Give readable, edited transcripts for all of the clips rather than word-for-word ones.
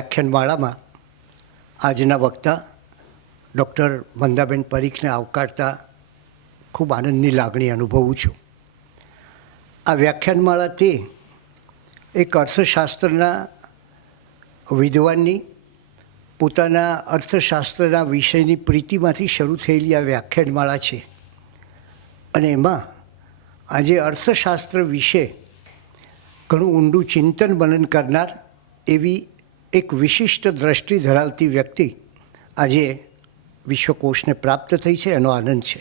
વ્યાખ્યાનમાળામાં આજના વક્તા ડૉક્ટર મંદાબેન પરીખને આવકારતા ખૂબ આનંદની લાગણી અનુભવું છું. આ વ્યાખ્યાનમાળા તે એક અર્થશાસ્ત્રના વિદ્વાનની પોતાના અર્થશાસ્ત્રના વિષયની પ્રીતિમાંથી શરૂ થયેલી આ વ્યાખ્યાનમાળા છે અને એમાં આજે અર્થશાસ્ત્ર વિશે ઘણું ઊંડું ચિંતન મનન કરનાર એવી એક વિશિષ્ટ દ્રષ્ટિ ધરાવતી વ્યક્તિ આજે વિશ્વકોશને પ્રાપ્ત થઈ છે, એનો આનંદ છે.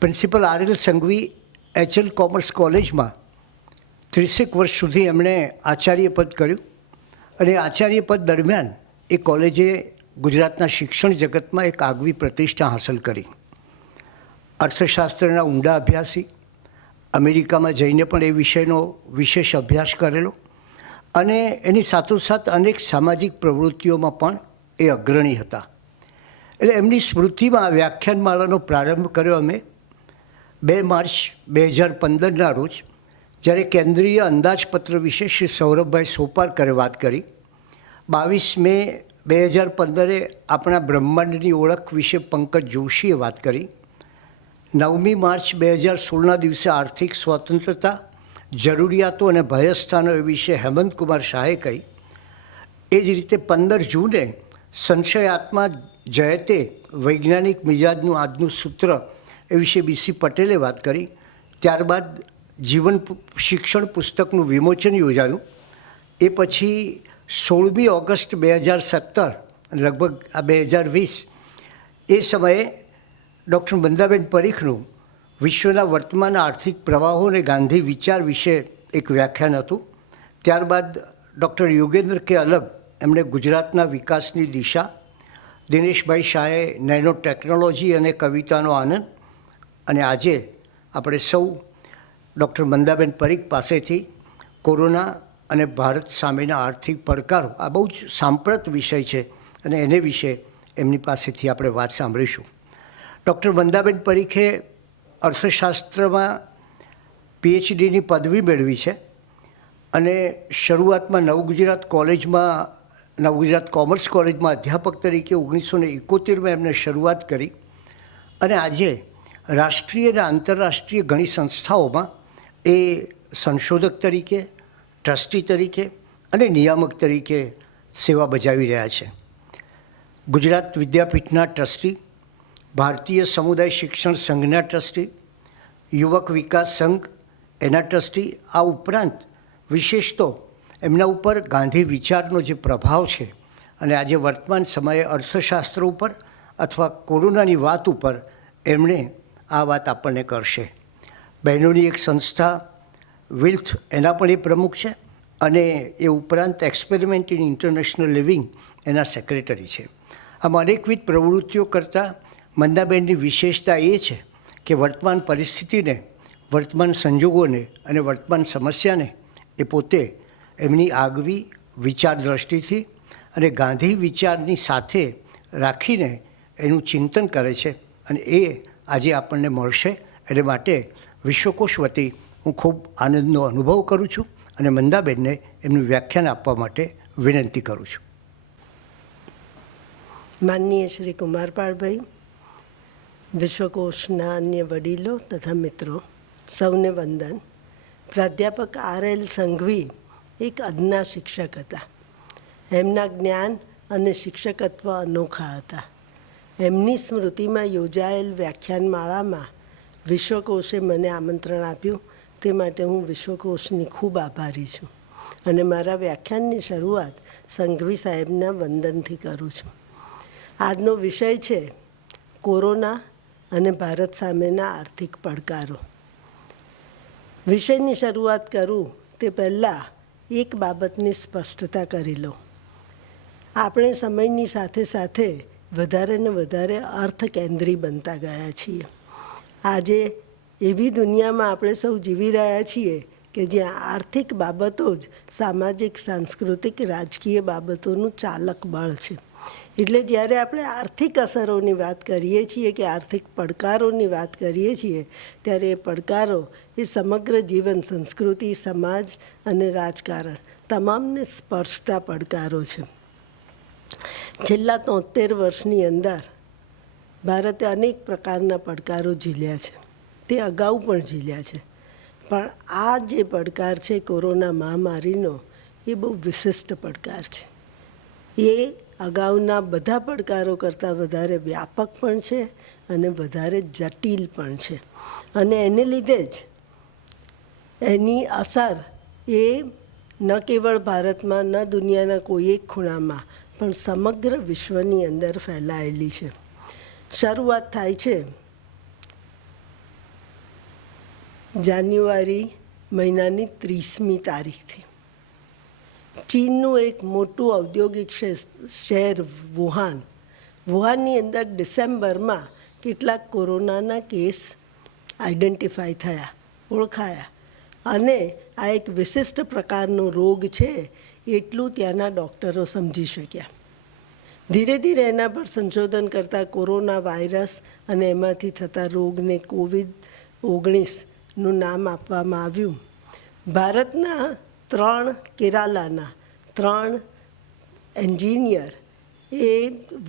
પ્રિન્સિપલ આર.એલ. સંઘવી એચ.એલ. કોમર્સ કોલેજમાં 30 વર્ષ સુધી એમણે આચાર્યપદ કર્યું અને આચાર્યપદ દરમિયાન એ કોલેજે ગુજરાતના શિક્ષણ જગતમાં એક આગવી પ્રતિષ્ઠા હાંસલ કરી. અર્થશાસ્ત્રના ઊંડા અભ્યાસી, અમેરિકામાં જઈને પણ એ વિષયનો વિશેષ અભ્યાસ કરેલો અને એની સાથોસાથ અનેક સામાજિક પ્રવૃત્તિઓમાં પણ એ અગ્રણી હતા. એટલે એમની સ્મૃતિમાં આ વ્યાખ્યાનમાળાનો પ્રારંભ કર્યો અમે 2 માર્ચ 2015ના રોજ, જ્યારે કેન્દ્રીય અંદાજપત્ર વિશે શ્રી સૌરભભાઈ સોપારકરે વાત કરી. 22 મે 2015 આપણા બ્રહ્માંડની ઓળખ વિશે પંકજ જોશીએ વાત કરી. 9મી માર્ચ 2016ના દિવસે આર્થિક સ્વતંત્રતા, જરૂરિયાતો અને ભયસ્થાનો વિશે હેમંતકુમાર શાહે કહી. એ જ રીતે 15 જૂને સંશયાત્મા જયતે વૈજ્ઞાનિક મિજાજનું આજનું સૂત્ર એ વિશે બી.સી. પટેલે વાત કરી. ત્યારબાદ જીવન શિક્ષણ પુસ્તકનું વિમોચન યોજાયું. એ પછી 16મી ઓગસ્ટ 2017 લગભગ આ 2020 એ સમયે ડૉક્ટર મંદાબેન પરીખનું વિશ્વના વર્તમાન આર્થિક પ્રવાહો અને ગાંધી વિચાર વિશે એક વ્યાખ્યાન હતું. ત્યારબાદ ડૉક્ટર યોગેન્દ્ર કે અલગ એમણે ગુજરાતના વિકાસની દિશા, દિનેશભાઈ શાહે નેનો ટેકનોલોજી અને કવિતાનો આનંદ, અને આજે આપણે સૌ ડૉક્ટર મંદાબેન પરીખ પાસેથી કોરોના અને ભારત સામેના આર્થિક પડકારો, આ બહુ જ સાંપ્રત વિષય છે અને એને વિશે એમની પાસેથી આપણે વાત સાંભળીશું. ડૉક્ટર મંદાબેન પરીખે અર્થશાસ્ત્રમાં પીએચડીની પદવી મેળવી છે અને શરૂઆતમાં નવગુજરાત કોમર્સ કોલેજમાં અધ્યાપક તરીકે 1971માં એમને શરૂઆત કરી અને આજે રાષ્ટ્રીય અને આંતરરાષ્ટ્રીય ઘણી સંસ્થાઓમાં એ સંશોધક તરીકે, ટ્રસ્ટી તરીકે અને નિયામક તરીકે સેવા બજાવી રહ્યા છે. ગુજરાત વિદ્યાપીઠના ટ્રસ્ટી, ભારતીય સમુદાય શિક્ષણ સંઘના ટ્રસ્ટી, યુવક વિકાસ સંઘ એના ટ્રસ્ટી, આ ઉપરાંત વિશેષ તો એમના ઉપર ગાંધી વિચારનો જે પ્રભાવ છે અને આજે વર્તમાન સમયે અર્થશાસ્ત્ર ઉપર અથવા કોરોનાની વાત ઉપર એમણે આ વાત આપણને કરશે. બહેનોની એક સંસ્થા વિલ્થ, એના પણ એ પ્રમુખ છે અને એ ઉપરાંત એક્સપેરિમેન્ટ ઇન ઇન્ટરનેશનલ લિવિંગ એના સેક્રેટરી છે. આમ અનેકવિધ પ્રવૃત્તિઓ કરતાં મંદાબેનની વિશેષતા એ છે કે વર્તમાન પરિસ્થિતિને, વર્તમાન સંજોગોને અને વર્તમાન સમસ્યાને એ પોતે એમની આગવી વિચાર દ્રષ્ટિથી અને ગાંધી વિચારની સાથે રાખીને એનું ચિંતન કરે છે અને એ આજે આપણને મળશે. એટલે માટે વિશ્વકોશ વતી હું ખૂબ આનંદનો અનુભવ કરું છું અને મંદાબેનને એમનું વ્યાખ્યાન આપવા માટે વિનંતી કરું છું. માનનીય શ્રી કુમારપાળભાઈ, વિશ્વકોશના અન્ય વડીલો તથા મિત્રો, સૌને વંદન. પ્રાધ્યાપક આર.એલ. સંઘવી એક અદના શિક્ષક હતા. એમના જ્ઞાન અને શિક્ષકત્વ અનોખા હતા. એમની સ્મૃતિમાં યોજાયેલ વ્યાખ્યાનમાળામાં વિશ્વકોશે મને આમંત્રણ આપ્યું, તે માટે હું વિશ્વકોશની ખૂબ આભારી છું અને મારા વ્યાખ્યાનની શરૂઆત સંઘવી સાહેબના વંદનથી કરું છું. આજનો વિષય છે કોરોના અને ભારત સામેના આર્થિક પડકારો. વિષયની શરૂઆત કરું તે પહેલાં એક બાબતની સ્પષ્ટતા કરી લઉં. આપણે સમયની સાથે સાથે વધારે ને વધારે અર્થકેન્દ્રી બનતા ગયા છીએ. આજે એવી દુનિયામાં આપણે સૌ જીવી રહ્યા છીએ કે જ્યાં આર્થિક બાબતો જ સામાજિક, સાંસ્કૃતિક, રાજકીય બાબતોનું ચાલક બળ છે. એટલે જ્યારે આપણે આર્થિક અસરોની વાત કરીએ છીએ કે આર્થિક પડકારોની વાત કરીએ છીએ ત્યારે એ પડકારો એ સમગ્ર જીવન, સંસ્કૃતિ, સમાજ અને રાજકારણ તમામને સ્પર્શતા પડકારો છે. છેલ્લા 73 વર્ષની અંદર ભારતે અનેક પ્રકારના પડકારો ઝીલ્યા છે, તે અગાઉ પણ ઝીલ્યા છે, પણ આ જે પડકાર છે કોરોના મહામારીનો, એ બહુ વિશિષ્ટ પડકાર છે. એ અગાઉના બધા પડકારો કરતાં વધારે વ્યાપક પણ છે અને વધારે જટિલ પણ છે. અને એને લીધે જ એની અસર એ ન કેવળ ભારતમાં, ન દુનિયાના કોઈ એક ખૂણામાં, પણ સમગ્ર વિશ્વની અંદર ફેલાયેલી છે. શરૂઆત થાય છે જાન્યુઆરી મહિનાની 30મી તારીખથી. ચીનનું એક મોટું ઔદ્યોગિક શહેર વુહાનની અંદર ડિસેમ્બરમાં કેટલાક કોરોનાના કેસ આઈડેન્ટિફાઈ થયા, ઓળખાયા, અને આ એક વિશિષ્ટ પ્રકારનો રોગ છે એટલું ત્યાંના ડૉક્ટરો સમજી શક્યા. ધીરે ધીરે એના પર સંશોધન કરતાં કોરોના વાયરસ અને એમાંથી થતા રોગને COVID-19નું નામ આપવામાં આવ્યું. ભારતના કેરાલાના 3 એન્જિનિયર એ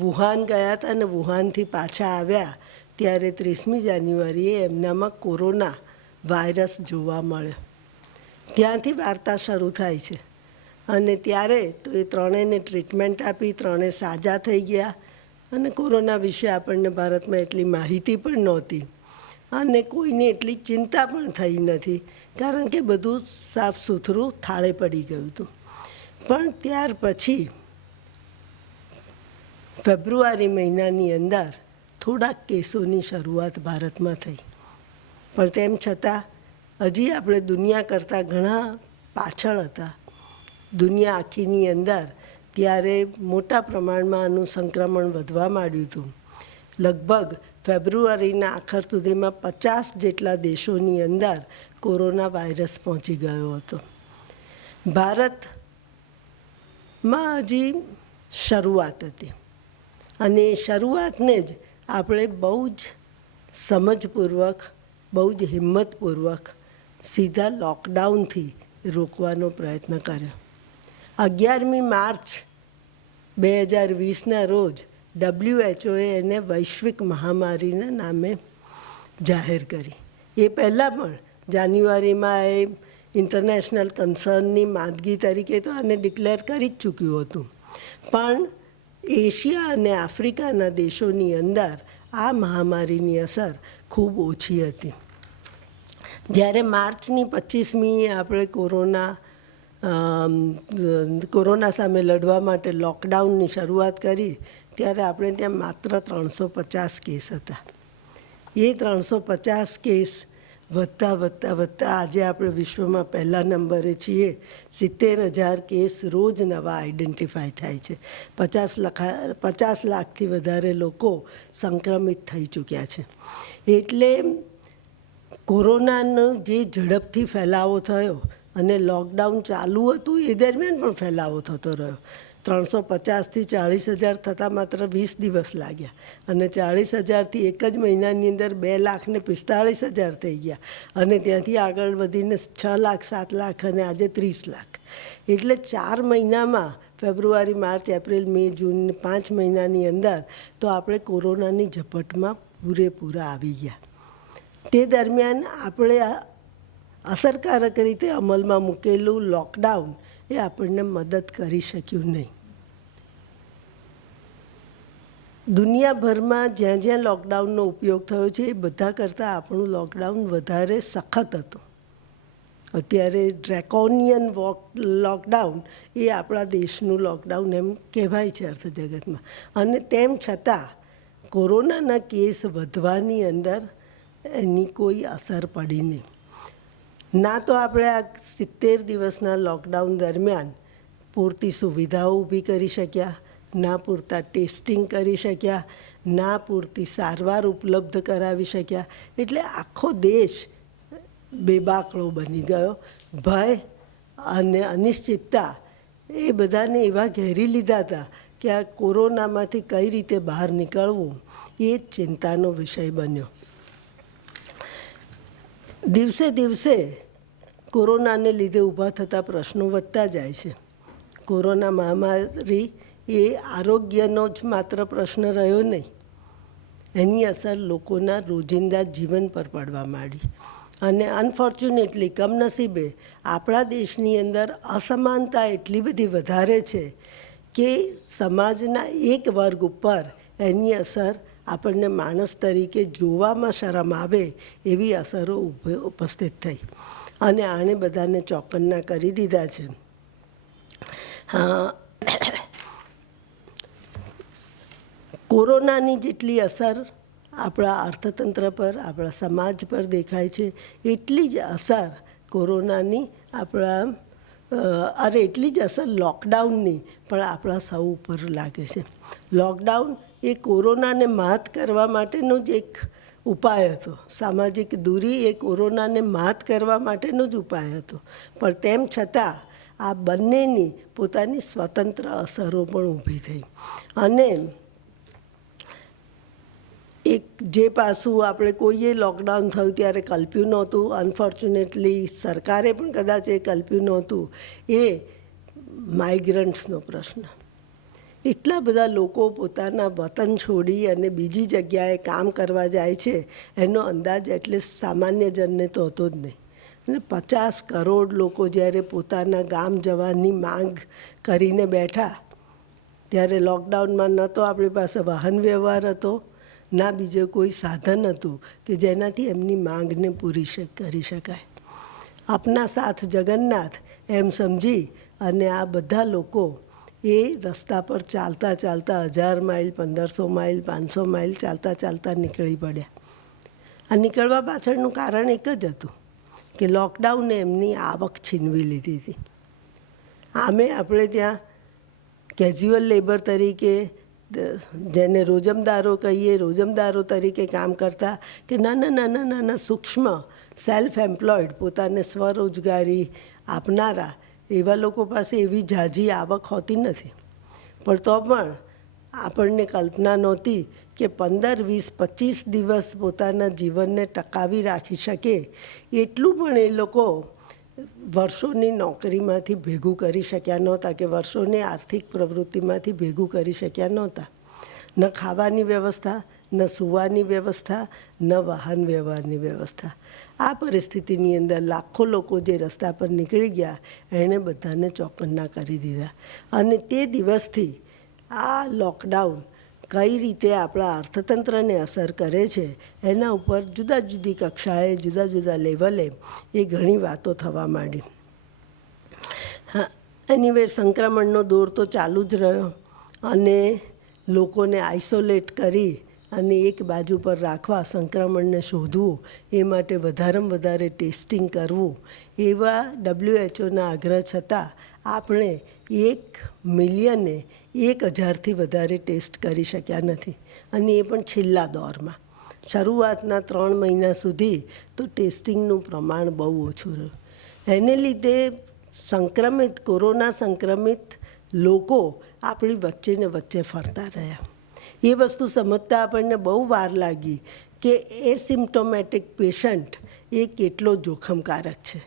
વુહાન ગયા હતા અને વુહાનથી પાછા આવ્યા ત્યારે 30મી જાન્યુઆરીએ એમનામાં કોરોના વાયરસ જોવા મળ્યો. ત્યાંથી વાર્તા શરૂ થાય છે. અને ત્યારે તો એ ત્રણેયને ટ્રીટમેન્ટ આપી, ત્રણે સાજા થઈ ગયા. અને કોરોના વિશે આપણને ભારતમાં એટલી માહિતી પણ નહોતી અને કોઈને એટલી ચિંતા પણ થઈ નથી, કારણ કે બધું સાફ સુથરું થાળે પડી ગયું હતું. પણ ત્યાર પછી ફેબ્રુઆરી મહિનાની અંદર થોડાક કેસોની શરૂઆત ભારતમાં થઈ. પણ તેમ છતાં હજી આપણે દુનિયા કરતાં ઘણા પાછળ હતા. દુનિયા આખીની અંદર ત્યારે મોટા પ્રમાણમાં આનું સંક્રમણ વધવા માંડ્યું હતું. લગભગ ફેબ્રુઆરીના આખર સુધીમાં 50 જેટલા દેશોની અંદર કોરોના વાયરસ પહોંચી ગયો હતો. ભારતમાં હજી શરૂઆત હતી અને એ શરૂઆતને જ આપણે બહુ જ સમજપૂર્વક, બહુ જ હિંમતપૂર્વક સીધા લોકડાઉનથી રોકવાનો પ્રયત્ન કર્યો. 11મી માર્ચ 2020ના રોજ WHOએ એને વૈશ્વિક મહામારીના નામે જાહેર કરી. એ પહેલાં પણ જાન્યુઆરીમાં એ ઇન્ટરનેશનલ કન્સર્નની માંદગી તરીકે તો આને ડિક્લેર કરી જ ચૂક્યું હતું. પણ એશિયા અને આફ્રિકાના દેશોની અંદર આ મહામારીની અસર ખૂબ ઓછી હતી. જ્યારે માર્ચની 25મીએ આપણે કોરોના સામે લડવા માટે લોકડાઉનની શરૂઆત કરી ત્યારે આપણે ત્યાં માત્ર 350 કેસ હતા. એ 350 કેસ વધતા આજે આપણે વિશ્વમાં પહેલા નંબરે છીએ. 70,000 કેસ રોજ નવા આઈડેન્ટિફાય થાય છે. 50 લાખથી વધારે લોકો સંક્રમિત થઈ ચૂક્યા છે. એટલે કોરોનાનો જે ઝડપથી ફેલાવો થયો અને લોકડાઉન ચાલુ હતું એ દરમિયાન પણ ફેલાવો થતો રહ્યો. 350થી 40,000 થતાં માત્ર 20 દિવસ લાગ્યા અને 40,000થી એક જ મહિનાની અંદર 2,45,000 થઈ ગયા અને ત્યાંથી આગળ વધીને 6 લાખ, 7 લાખ અને આજે 30 લાખ. એટલે 4 મહિનામાં ફેબ્રુઆરી, માર્ચ, એપ્રિલ, મે, જૂન 5 મહિનાની અંદર તો આપણે કોરોનાની ઝપટમાં પૂરેપૂરા આવી ગયા. તે દરમિયાન આપણે અસરકારક રીતે અમલમાં મૂકેલું લોકડાઉન એ આપણને મદદ કરી શક્યું નહીં. દુનિયાભરમાં જ્યાં જ્યાં લોકડાઉનનો ઉપયોગ થયો છે એ બધા કરતાં આપણું લોકડાઉન વધારે સખત હતું. અત્યારે ડ્રેકોનિયન લોકડાઉન એ આપણા દેશનું લોકડાઉન એમ કહેવાય છે અર્થજગતમાં. અને તેમ છતાં કોરોનાના કેસ વધવાની અંદર એની કોઈ અસર પડી નહીં. ના તો આપણે આ 70 દિવસના લોકડાઉન દરમિયાન પૂરતી સુવિધાઓ ઊભી કરી શક્યા, ના પૂરતા ટેસ્ટિંગ કરી શક્યા, ના પૂરતી સારવાર ઉપલબ્ધ કરાવી શક્યા. એટલે આખો દેશ બેબાકળો બની ગયો. ભય અને અનિશ્ચિતતા એ બધાને એવા ઘેરી લીધા હતા કે આ કોરોનામાંથી કઈ રીતે બહાર નીકળવું એ જ ચિંતાનો વિષય બન્યો. દિવસે દિવસે કોરોનાને લીધે ઊભા થતા પ્રશ્નો વધતા જાય છે. કોરોના મહામારી એ આરોગ્યનો જ માત્ર પ્રશ્ન રહ્યો નહીં, એની અસર લોકોના રોજિંદા જીવન પર પડવા માંડી. અને અનફોર્ચ્યુનેટલી કમનસીબે આપણા દેશની અંદર અસમાનતા એટલી બધી વધારે છે કે સમાજના એક વર્ગ ઉપર એની અસર આપણને માણસ તરીકે જોવામાં શરમ આવે એવી અસરો ઉપસ્થિત થઈ અને આણે બધાને ચોકન્ના કરી દીધા છે. કોરોનાની જેટલી અસર આપણા અર્થતંત્ર પર, આપણા સમાજ પર દેખાય છે, એટલી જ અસર કોરોનાની એટલી જ અસર લોકડાઉનની પણ આપણા સૌ ઉપર લાગે છે. લોકડાઉન એ કોરોનાને માત કરવા માટેનો જ એક ઉપાય હતો. સામાજિક દૂરી એ કોરોનાને માત કરવા માટેનો જ ઉપાય હતો. પણ તેમ છતાં આ બંનેની પોતાની સ્વતંત્ર અસરો પણ ઊભી થઈ. અને એક જે પાસું આપણે કોઈએ લોકડાઉન થયું ત્યારે કલ્પ્યું નહોતું, અનફોર્ચ્યુનેટલી સરકારે પણ કદાચ એ કલ્પ્યું નહોતું, એ માઇગ્રન્ટ્સનો પ્રશ્ન. એટલા બધા લોકો પોતાના વતન છોડી અને બીજી જગ્યાએ કામ કરવા જાય છે એનો અંદાજ એટલે સામાન્ય જનને તો હતો જ નહીં. અને 50 કરોડ લોકો જ્યારે પોતાના ગામ જવાની માંગ કરીને બેઠા ત્યારે લોકડાઉનમાં ન તો આપણી પાસે વાહન વ્યવહાર હતો, ના બીજો કોઈ સાધન હતું કે જેનાથી એમની માંગને પૂરી કરી શકાય. આપના સાથ જગન્નાથ એમ સમજી અને આ બધા લોકો એ રસ્તા પર ચાલતા ચાલતા 1000 માઇલ, 1500 માઇલ, 500 માઇલ ચાલતા ચાલતા નીકળી પડ્યા. આ નીકળવા પાછળનું કારણ એક જ હતું કે લોકડાઉને એમની આવક છીનવી લીધી હતી. આમે આપણે ત્યાં કેઝ્યુઅલ લેબર તરીકે, જેને રોજમદારો કહીએ, રોજમદારો તરીકે કામ કરતા કે નાના સૂક્ષ્મ સેલ્ફ એમ્પ્લોયડ, પોતાને સ્વરોજગારી આપનારા એવા લોકો પાસે એવી ઝાઝી આવક હોતી નથી. પણ તો પણ આપણને કલ્પના નહોતી કે 15, 20, 25 દિવસ પોતાના જીવનને ટકાવી રાખી શકે એટલું પણ એ લોકો વર્ષોની નોકરીમાંથી ભેગું કરી શક્યા નહોતા, કે વર્ષોની આર્થિક પ્રવૃત્તિમાંથી ભેગું કરી શક્યા નહોતા. ન ખાવાની વ્યવસ્થા, ન સૂવાની વ્યવસ્થા, ન વાહન વ્યવહારની વ્યવસ્થા. આ પરિસ્થિતિની અંદર લાખો લોકો જે રસ્તા પર નીકળી ગયા એણે બધાને ચોકન્ના કરી દીધા. અને તે દિવસથી આ લોકડાઉન કઈ રીતે આપણા અર્થતંત્રને અસર કરે છે એના ઉપર જુદા જુદી કક્ષાએ, જુદા જુદા લેવલે એ ઘણી વાતો થવા માંડી. એનીવે સંક્રમણનો દોર તો ચાલુ જ રહ્યો અને લોકોને આઇસોલેટ કરી અને એક બાજુ પર રાખવા, સંક્રમણને શોધવું, એ માટે વધારેમાં વધારે ટેસ્ટિંગ કરવું, એવા WHOના આગ્રહ છતાં આપણે 1 મિલિયને 1000થી વધારે ટેસ્ટ કરી શક્યા નથી. અને એ પણ છેલ્લા દોરમાં. શરૂઆતના 3 મહિના સુધી તો ટેસ્ટિંગનું પ્રમાણ બહુ ઓછું રહ્યું. એને લીધે કોરોના સંક્રમિત લોકો આપણી વચ્ચે વચ્ચે ફરતા રહ્યા. એ વસ્તુ સમજતા આપણને બહુ વાર લાગી કે એસિમ્પ્ટોમેટિક પેશન્ટ એ કેટલો જોખમકારક છે.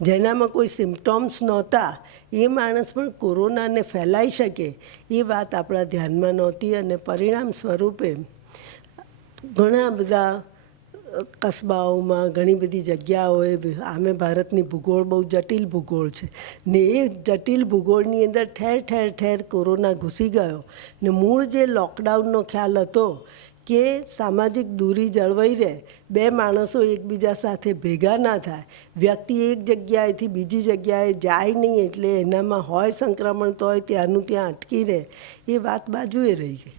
જેનામાં કોઈ સિમ્પટોમ્સ નહોતા એ માણસ પણ કોરોનાને ફેલાઈ શકે એ વાત આપણા ધ્યાનમાં નહોતી. અને પરિણામ સ્વરૂપે ઘણા બધા કસ્બાઓમાં, ઘણી બધી જગ્યાઓએ, આમે ભારતની ભૂગોળ બહુ જટિલ ભૂગોળ છે ને એ જટિલ ભૂગોળની અંદર ઠેર ઠેર ઠેર કોરોના ઘૂસી ગયો. ને મૂળ જે લોકડાઉનનો ખ્યાલ હતો કે સામાજિક દૂરી જળવાઈ રહે, 2 માણસો એકબીજા સાથે ભેગા ના થાય, વ્યક્તિ એક જગ્યાએથી બીજી જગ્યાએ જાય નહીં એટલે એનામાં હોય સંક્રમણ તો હોય ત્યાંનું ત્યાં અટકી રહે, એ વાત બાજુએ રહી ગઈ.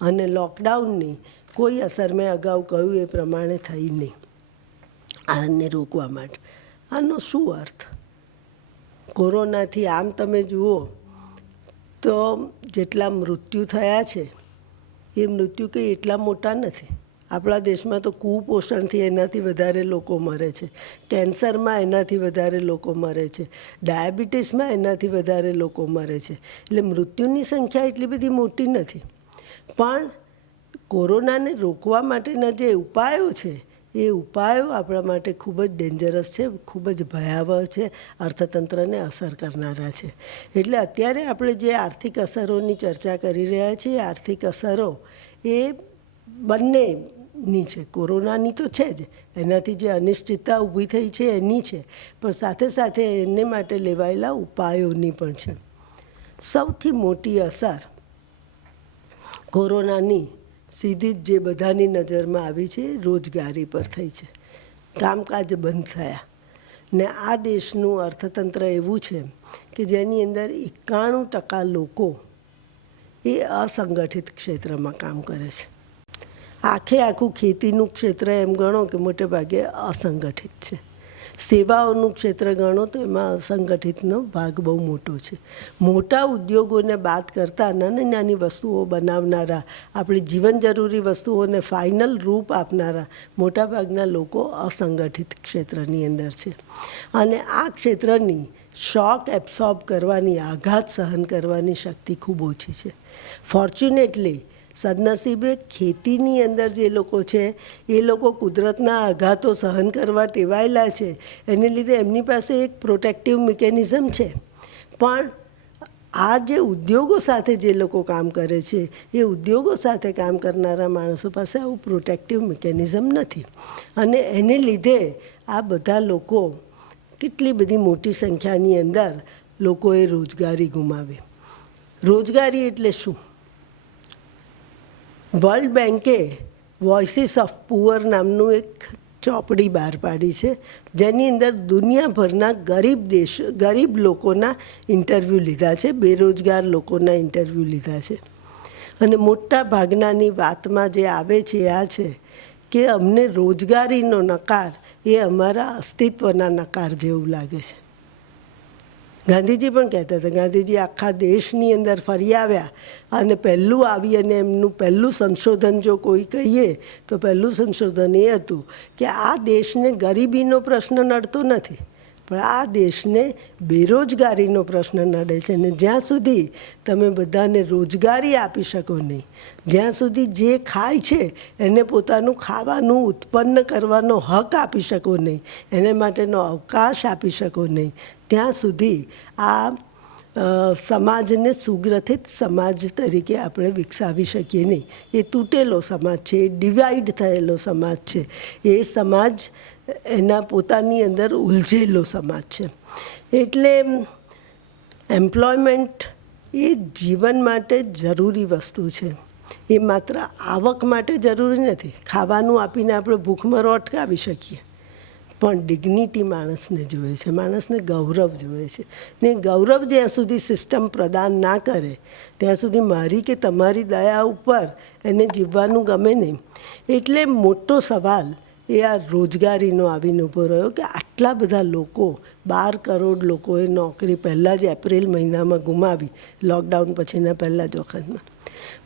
અને લોકડાઉનની કોઈ અસર મેં અગાઉ કહ્યું એ પ્રમાણે થઈ નહીં આને રોકવા માટે. આનો શું અર્થ? કોરોનાથી આમ તમે જુઓ તો જેટલા મૃત્યુ થયા છે એ મૃત્યુ કંઈ એટલા મોટા નથી. આપણા દેશમાં તો કુપોષણથી એનાથી વધારે લોકો મરે છે, કેન્સરમાં એનાથી વધારે લોકો મરે છે, ડાયાબિટીસમાં એનાથી વધારે લોકો મરે છે. એટલે મૃત્યુની સંખ્યા એટલી બધી મોટી નથી. પણ કોરોનાને રોકવા માટેના જે ઉપાયો છે એ ઉપાયો આપણા માટે ખૂબ જ ડેન્જરસ છે, ખૂબ જ ભયાવહ છે, અર્થતંત્રને અસર કરનારા છે. એટલે અત્યારે આપણે જે આર્થિક અસરોની ચર્ચા કરી રહ્યા છીએ, આર્થિક અસરો એ બંનેની છે. કોરોનાની તો છે જ, એનાથી જે અનિશ્ચિતતા ઊભી થઈ છે એની છે, પણ સાથે સાથે એને માટે લેવાયેલા ઉપાયોની પણ છે. સૌથી મોટી અસર કોરોનાની સીધી જ જે બધાની નજરમાં આવી છે રોજગારી પર થઈ છે. કામકાજ બંધ થયા ને આ દેશનું અર્થતંત્ર એવું છે કે જેની અંદર 91% લોકો એ અસંગઠિત ક્ષેત્રમાં કામ કરે છે. આખું ખેતીનું ક્ષેત્ર એમ ગણો કે મોટે ભાગે અસંગઠિત છે. સેવાઓનું ક્ષેત્ર ગણો તો એમાં અસંગઠિતનો ભાગ બહુ મોટો છે. મોટા ઉદ્યોગોને બાદ કરતાં નાની નાની વસ્તુઓ બનાવનારા, આપણી જીવન જરૂરી વસ્તુઓને ફાઇનલ રૂપ આપનારા મોટાભાગના લોકો અસંગઠિત ક્ષેત્રની અંદર છે. અને આ ક્ષેત્રની શોક એબ્સોર્બ કરવાની, આઘાત સહન કરવાની શક્તિ ખૂબ ઓછી છે. ફોર્ચ્યુનેટલી સદનસીબે ખેતીની અંદર જે લોકો છે એ લોકો કુદરતના આઘાતો સહન કરવા ટેવાયેલા છે, એને લીધે એમની પાસે એક પ્રોટેક્ટિવ મિકેનિઝમ છે. પણ આ જે ઉદ્યોગો સાથે જે લોકો કામ કરે છે એ ઉદ્યોગો સાથે કામ કરનારા માણસો પાસે આવું પ્રોટેક્ટિવ મિકેનિઝમ નથી. અને એને લીધે આ બધા લોકો, કેટલી બધી મોટી સંખ્યાની અંદર લોકોએ રોજગારી ગુમાવી. રોજગારી એટલે શું? વર્લ્ડ બેન્કે વોઇસીસ ઓફ પુઅર નામનું એક ચોપડી બહાર પાડી છે, જેની અંદર દુનિયાભરના ગરીબ લોકોના ઇન્ટરવ્યૂ લીધા છે, બેરોજગાર લોકોના ઇન્ટરવ્યૂ લીધા છે. અને મોટા ભાગનાની વાતમાં જે આવે છે આ છે કે અમને રોજગારીનો નકાર એ અમારા અસ્તિત્વના નકાર જેવું લાગે છે. ગાંધીજી પણ કહેતા હતા. ગાંધીજી આખા દેશની અંદર ફરી આવ્યા અને પહેલું આવી અને એમનું પહેલું સંશોધન જો કોઈ કહીએ તો પહેલું સંશોધન એ હતું કે આ દેશને ગરીબીનો પ્રશ્ન નડતો નથી, પણ આ દેશને બેરોજગારીનો પ્રશ્ન નડે છે. અને જ્યાં સુધી તમે બધાને રોજગારી આપી શકો નહીં, જ્યાં સુધી જે ખાય છે એને પોતાનું ખાવાનું ઉત્પન્ન કરવાનો હક આપી શકો નહીં, એને માટેનો અવકાશ આપી શકો નહીં, ત્યાં સુધી આ સમાજને સુગ્રથિત સમાજ તરીકે આપણે વિકસાવી શકીએ નહીં. એ તૂટેલો સમાજ છે, એ ડિવાઈડ થયેલો સમાજ છે, એ સમાજ એના પોતાની અંદર ઉલઝેલો સમાજ છે. એટલે એમ્પ્લોયમેન્ટ એ જીવન માટે જરૂરી વસ્તુ છે. એ માત્ર આવક માટે જરૂરી નથી. ખાવાનું આપીને આપણે ભૂખમરો અટકાવી શકીએ, પણ ડિગ્નિટી માણસને જોઈએ છે, માણસને ગૌરવ જોઈએ છે. ને ગૌરવ જ્યાં સુધી સિસ્ટમ પ્રદાન ના કરે ત્યાં સુધી મારી કે તમારી દયા ઉપર એને જીવવાનું ગમે નહીં. એટલે મોટો સવાલ એ આ રોજગારીનો આવીને ઊભો રહ્યો કે આટલા બધા લોકો, 12 કરોડ લોકોએ નોકરી પહેલાં જ એપ્રિલ મહિનામાં ગુમાવી, લોકડાઉન પછીના પહેલાં જ વખતમાં.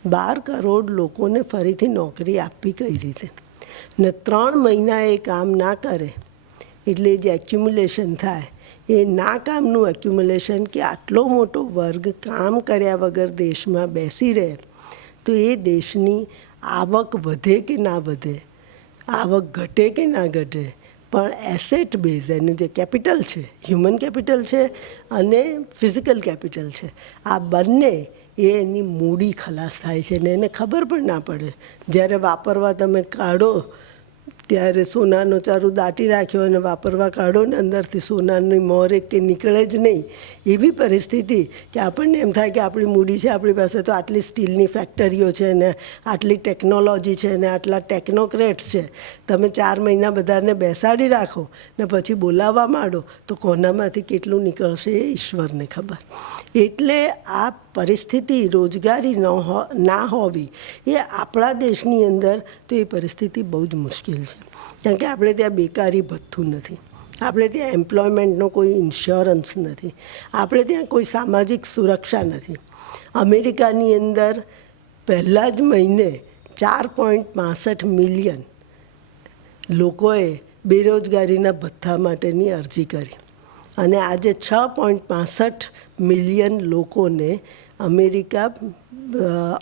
12 કરોડ લોકોને ફરીથી નોકરી આપવી કઈ રીતે? ને 3 મહિના એ કામ ના કરે એટલે જે એક્યુમ્યુલેશન થાય, એ નાકામનું એક્યુમ્યુલેશન, કે આટલો મોટો વર્ગ કામ કર્યા વગર દેશમાં બેસી રહે તો એ દેશની આવક વધે કે ના વધે, આવક ઘટે કે ના ઘટે, પણ એસેટ બેઝ, એનું જે કેપિટલ છે, હ્યુમન કેપિટલ છે અને ફિઝિકલ કેપિટલ છે, આ બંને એની મૂડી ખલાસ થાય છે ને એને ખબર પણ ના પડે. જ્યારે વાપરવા તમે કાઢો ત્યારે સોનાનો ચારું દાટી રાખ્યો અને વાપરવા કાઢો ને અંદરથી સોનાની મોર એક કે નીકળે જ નહીં. એવી પરિસ્થિતિ કે આપણને એમ થાય કે આપણી મૂડી છે, આપણી પાસે તો આટલી સ્ટીલની ફેક્ટરીઓ છે ને આટલી ટેકનોલોજી છે ને આટલા ટેકનોક્રેટ્સ છે. તમે 4 મહિના બધાને બેસાડી રાખો ને પછી બોલાવવા માંડો તો કોનામાંથી કેટલું નીકળશે એ ઈશ્વરને ખબર. એટલે આ પરિસ્થિતિ રોજગારી ના હોવી એ આપણા દેશની અંદર તો એ પરિસ્થિતિ બહુ જ મુશ્કેલ છે. કારણ કે આપણે ત્યાં બેકારી ભથ્થું નથી, આપણે ત્યાં એમ્પ્લોયમેન્ટનો કોઈ ઇન્સ્યોરન્સ નથી, આપણે ત્યાં કોઈ સામાજિક સુરક્ષા નથી. અમેરિકાની અંદર પહેલા જ મહિને 4.65 મિલિયન લોકોએ બેરોજગારીના ભથ્થા માટેની અરજી કરી અને આજે 6.65 મિલિયન લોકોને અમેરિકા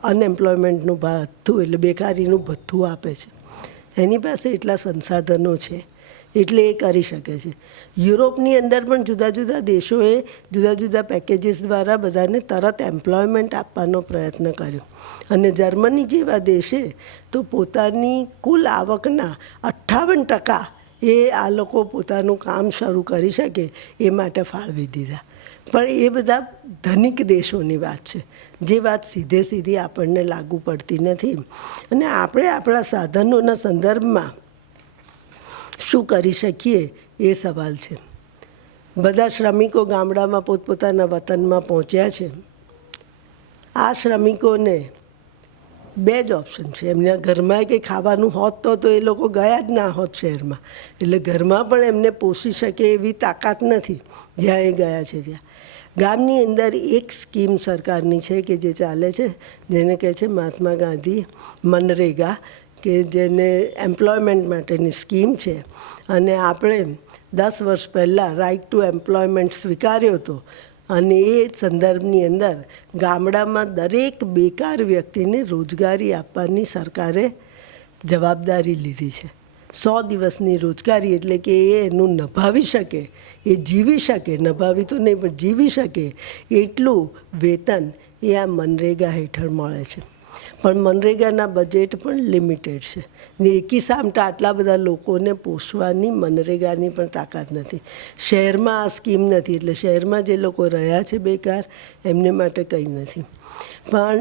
અનએમ્પ્લોયમેન્ટનું ભથ્થું એટલે બેકારીનું ભથ્થું આપે છે. એની પાસે એટલા સંસાધનો છે એટલે એ કરી શકે છે. યુરોપની અંદર પણ જુદા જુદા દેશોએ જુદા જુદા પેકેજીસ દ્વારા બધાને તરત એમ્પ્લોયમેન્ટ આપવાનો પ્રયત્ન કર્યો. અને જર્મની જેવા દેશે તો પોતાની કુલ આવકના 58% એ આ લોકો પોતાનું કામ શરૂ કરી શકે એ માટે ફાળવી દીધા. પણ એ બધા ધનિક દેશોની વાત છે, જે વાત સીધે સીધી આપણને લાગુ પડતી નથી. અને આપણે આપણા સાધનોના સંદર્ભમાં શું કરી શકીએ એ સવાલ છે. બધા શ્રમિકો ગામડામાં પોતપોતાના વતનમાં પહોંચ્યા છે. આ શ્રમિકોને 2 જ ઓપ્શન છે. એમના ઘરમાં કંઈ ખાવાનું હોત તો એ લોકો ગયા જ ના હોત શહેરમાં. એટલે ઘરમાં પણ એમને પોષી શકે એવી તાકાત નથી જ્યાં એ ગયા છે ત્યાં. ગામની અંદર એક સ્કીમ સરકારની છે કે જે ચાલે છે, જેને કહે છે મહાત્મા ગાંધી મનરેગા, કે જેને એમ્પ્લોયમેન્ટ માટેની સ્કીમ છે. અને આપણે 10 વર્ષ પહેલાં રાઇટ ટુ એમ્પ્લોયમેન્ટ સ્વીકાર્યો હતો. અને એ સંદર્ભની અંદર ગામડામાં દરેક બેકાર વ્યક્તિને રોજગારી આપવાની સરકારે જવાબદારી લીધી છે. 100 દિવસની રોજગારી, એટલે કે એ એનું નભાવી શકે, એ જીવી શકે, નભાવી તો નહીં પણ જીવી શકે એટલું વેતન એ આ મનરેગા હેઠળ મળે છે. પણ મનરેગાના બજેટ પણ લિમિટેડ છે ને એકી સામટા આટલા બધા લોકોને પોષવાની મનરેગાની પણ તાકાત નથી. શહેરમાં આ સ્કીમ નથી, એટલે શહેરમાં જે લોકો રહ્યા છે બેકાર એમને માટે કંઈ નથી. પણ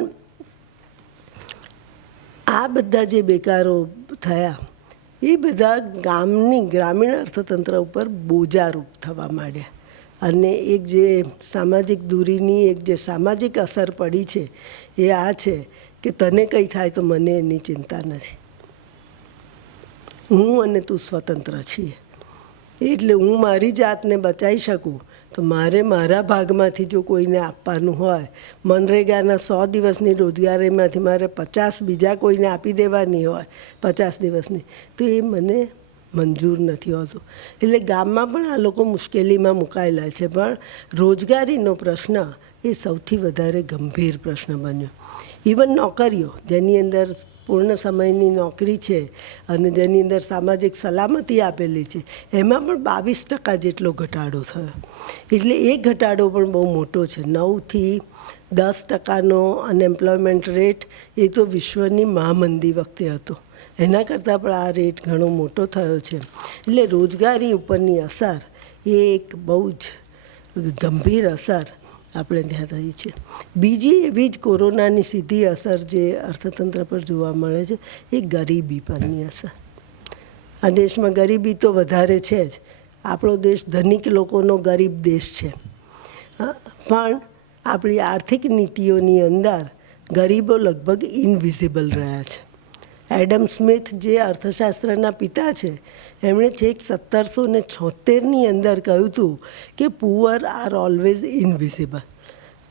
આ બધા જે બેકારો થયા એ બધા ગ્રામીણ અર્થતંત્ર ઉપર બોજારૂપ થવા માંડ્યા. અને એક જે સામાજિક દૂરીની એક જે સામાજિક અસર પડી છે એ આ છે કે તને કંઈ થાય તો મને એની ચિંતા નથી. હું અને તું સ્વતંત્ર છીએ, એટલે હું મારી જાતને બચાવી શકું તો મારે મારા ભાગમાંથી જો કોઈને આપવાનું હોય, મનરેગાના 100 દિવસની રોજગારીમાંથી મારે 50 બીજા કોઈને આપી દેવાની હોય 50 દિવસની, તો એ મને મંજૂર નથી હોતું. એટલે ગામમાં પણ આ લોકો મુશ્કેલીમાં મુકાયેલા છે. પણ રોજગારીનો પ્રશ્ન એ સૌથી વધારે ગંભીર પ્રશ્ન બન્યો. ઇવન નોકરીઓ, જેની અંદર પૂર્ણ સમયની નોકરી છે અને જેની અંદર સામાજિક સલામતી આપેલી છે, એમાં પણ 22% જેટલો ઘટાડો થયો. એટલે એ ઘટાડો પણ બહુ મોટો છે. 9થી 10%નો અનએમ્પ્લોયમેન્ટ રેટ એ તો વિશ્વની મહામંદી વખતે હતો. એના કરતાં પણ આ રેટ ઘણો મોટો થયો છે. એટલે રોજગારી ઉપરની અસર એ એક બહુ જ ગંભીર અસર આપણે ત્યાં થઈ છે. બીજી એવી જ કોરોનાની સીધી અસર જે અર્થતંત્ર પર જોવા મળે છે એ ગરીબી પરની અસર. આ દેશમાં ગરીબી તો વધારે છે જ. આપણો દેશ ધનિક લોકોનો ગરીબ દેશ છે. પણ આપણી આર્થિક નીતિઓની અંદર ગરીબો લગભગ ઇનવિઝિબલ રહ્યા છે. એડમ સ્મિથ જે અર્થશાસ્ત્રના પિતા છે, એમણે છેક 1776ની અંદર કહ્યું હતું કે પુઅર આર ઓલવેઝ ઇનવિઝિબલ.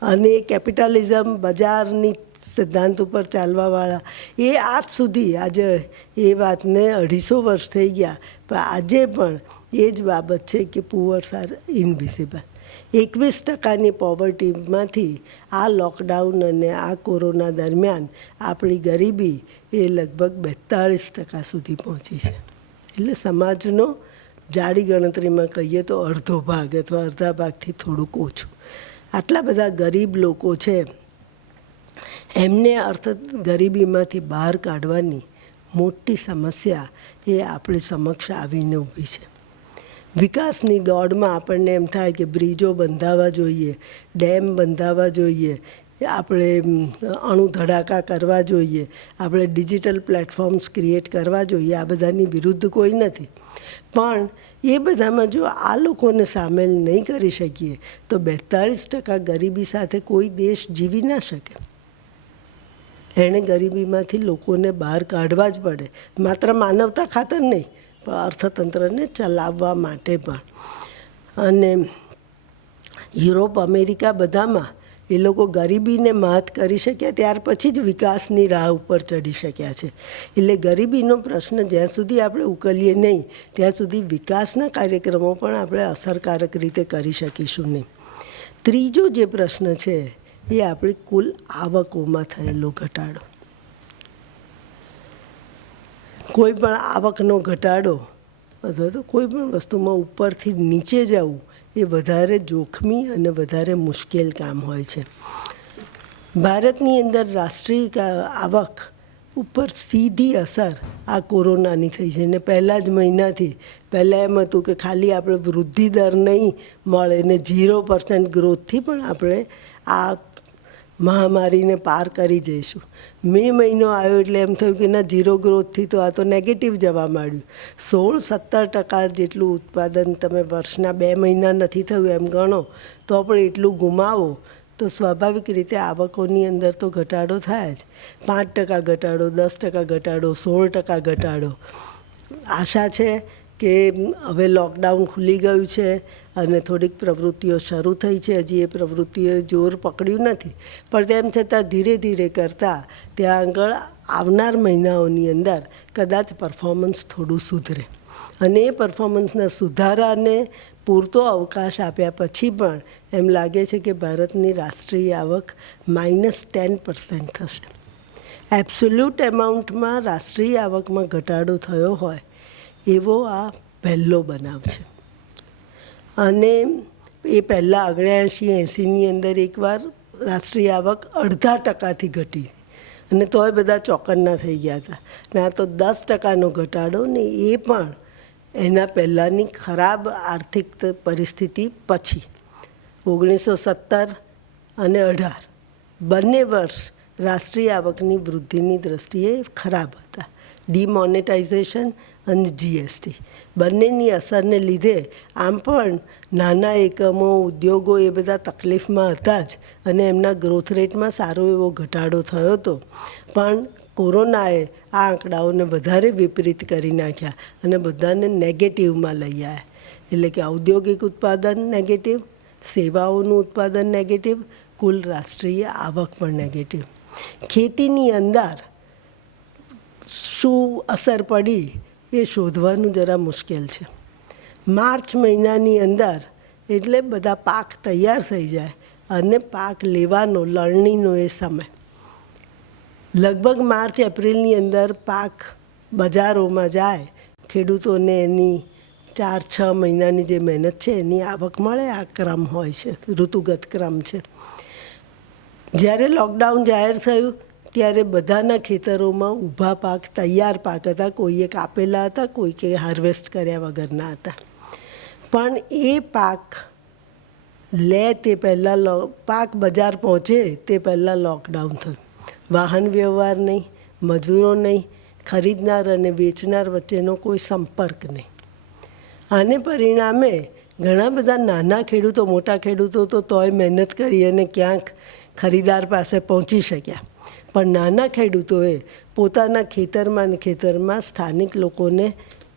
અને કેપિટલિઝમ, બજારની સિદ્ધાંત ઉપર ચાલવાવાળા એ આજ સુધી, આજે એ વાતને 250 વર્ષ થઈ ગયા, પણ આજે પણ એ જ બાબત છે કે પુઅર્સ આર ઇનવિઝિબલ. 21%ની પોવર્ટીમાંથી આ લોકડાઉન અને આ કોરોના દરમિયાન આપણી ગરીબી એ લગભગ 42% સુધી પહોંચી છે. એટલે સમાજનો જાડી ગણતરીમાં કહીએ તો અડધો ભાગ અથવા અડધા ભાગથી થોડુંક ઓછું. આટલા બધા ગરીબ લોકો છે, એમને ગરીબીમાંથી બહાર કાઢવાની મોટી સમસ્યા એ આપણી સમક્ષ આવીને ઊભી છે. વિકાસની દોડમાં આપણને એમ થાય કે બ્રિજો બંધાવવા જોઈએ, ડેમ બંધાવવા જોઈએ, આપણે અણુ ધડાકા કરવા જોઈએ, આપણે ડિજિટલ પ્લેટફોર્મ્સ ક્રિએટ કરવા જોઈએ. આ બધાની વિરુદ્ધ કોઈ નથી. પણ એ બધામાં જો આ લોકોને સામેલ નહીં કરી શકીએ તો 42% ગરીબી સાથે કોઈ દેશ જીવી ના શકે. એણે ગરીબીમાંથી લોકોને બહાર કાઢવા જ પડે. માત્ર માનવતા ખાતર નહીં, પણ અર્થતંત્રને ચલાવવા માટે પણ. અને યુરોપ, અમેરિકા બધામાં એ લોકો ગરીબીને માત કરી શક્યા, ત્યાર પછી જ વિકાસની રાહ ઉપર ચડી શક્યા છે. એટલે ગરીબીનો પ્રશ્ન જ્યાં સુધી આપણે ઉકેલીએ નહીં, ત્યાં સુધી વિકાસના કાર્યક્રમો પણ આપણે અસરકારક રીતે કરી શકીશું નહીં. ત્રીજો જે પ્રશ્ન છે એ આપણી કુલ આવકોમાં થયેલો ઘટાડો. કોઈ પણ આવકનો ઘટાડો અથવા તો કોઈ પણ વસ્તુમાં ઉપરથી નીચે જવું એ વધારે જોખમી અને વધારે મુશ્કેલ કામ હોય છે. ભારતની અંદર રાષ્ટ્રીય આવક ઉપર સીધી અસર આ કોરોનાની થઈ છે ને પહેલાં જ મહિનાથી પહેલાં એમ હતું કે ખાલી આપણે વૃદ્ધિ દર નહીં મળે ને 0% ગ્રોથથી પણ આપણે આ મહામારીને પાર કરી જઈશું. મે મહિનો આવ્યો એટલે એમ થયું કે ના 0 ગ્રોથથી તો આ તો નેગેટિવ જવા માંડ્યું. 16-17% જેટલું ઉત્પાદન તમે વર્ષના 2 મહિના નથી થયું એમ ગણો તો પણ એટલું ગુમાવો તો સ્વાભાવિક રીતે આવકોની અંદર તો ઘટાડો થાય જ. 5% ઘટાડો, 10% ઘટાડો, 16% ઘટાડો. આશા છે કે હવે લોકડાઉન ખુલી ગયું છે અને થોડીક પ્રવૃત્તિઓ શરૂ થઈ છે. હજી એ પ્રવૃત્તિઓએ જોર પકડ્યું નથી, પણ તેમ છતાં ધીરે ધીરે કરતાં ત્યાં આગળ આવનાર મહિનાઓની અંદર કદાચ પરફોર્મન્સ થોડું સુધરે અને એ પરફોર્મન્સના સુધારાને પૂરતો અવકાશ આપ્યા પછી પણ એમ લાગે છે કે ભારતની રાષ્ટ્રીય આવક -10% થશે. એબ્સોલ્યુટ એમાઉન્ટમાં રાષ્ટ્રીય આવકમાં ઘટાડો થયો હોય એવો આ પહેલો બનાવ છે. અને એ પહેલાં 79-80ની અંદર એકવાર રાષ્ટ્રીય આવક 0.5%થી ઘટી અને તોય બધા ચોકન્ના થઈ ગયા હતા. ને આ તો 10%નો ઘટાડો ને એ પણ એના પહેલાંની ખરાબ આર્થિક પરિસ્થિતિ પછી. 1970 અને 18 બંને વર્ષ રાષ્ટ્રીય આવકની વૃદ્ધિની દૃષ્ટિએ ખરાબ હતા. ડિમોનેટાઇઝેશન અને જીએસટી બંનેની અસરને લીધે આમ પણ નાના એકમો, ઉદ્યોગો એ બધા તકલીફમાં હતા જ અને એમના ગ્રોથ રેટમાં સારો એવો ઘટાડો થયો હતો. પણ કોરોનાએ આ આંકડાઓને વધારે વિપરીત કરી નાખ્યા અને બધાને નેગેટિવમાં લઈ આવ્યા. એટલે કે ઔદ્યોગિક ઉત્પાદન નેગેટિવ, સેવાઓનું ઉત્પાદન નેગેટિવ, કુલ રાષ્ટ્રીય આવક પણ નેગેટિવ. ખેતીની અંદર શું અસર પડી એ શોધવાનું જરા મુશ્કેલ છે. માર્ચ મહિનાની અંદર એટલે બધા પાક તૈયાર થઈ જાય અને પાક લેવાનો લણણીનો એ સમય. લગભગ માર્ચ એપ્રિલની અંદર પાક બજારોમાં જાય, ખેડૂતોને એની 4-6 મહિનાની જે મહેનત છે એની આવક મળે. આ ક્રમ હોય છે, ઋતુગત ક્રમ છે. જ્યારે લોકડાઉન જાહેર થયું ત્યારે બધાના ખેતરોમાં ઊભા પાક, તૈયાર પાક હતા. કોઈએ કાપેલા હતા, કોઈએ હાર્વેસ્ટ કર્યા વગરના હતા. પણ એ પાક લે તે પહેલાં પાક બજાર પહોંચે તે પહેલાં લોકડાઉન થયું. વાહન વ્યવહાર નહીં, મજૂરો નહીં, ખરીદનાર અને વેચનાર વચ્ચેનો કોઈ સંપર્ક નહીં. આને પરિણામે ઘણા બધા નાના ખેડૂતો, મોટા ખેડૂતો તો તોય મહેનત કરી અને ક્યાંક ખરીદાર પાસે પહોંચી શક્યા. પણ નાના ખેડૂતોએ પોતાના ખેતરમાં સ્થાનિક લોકોને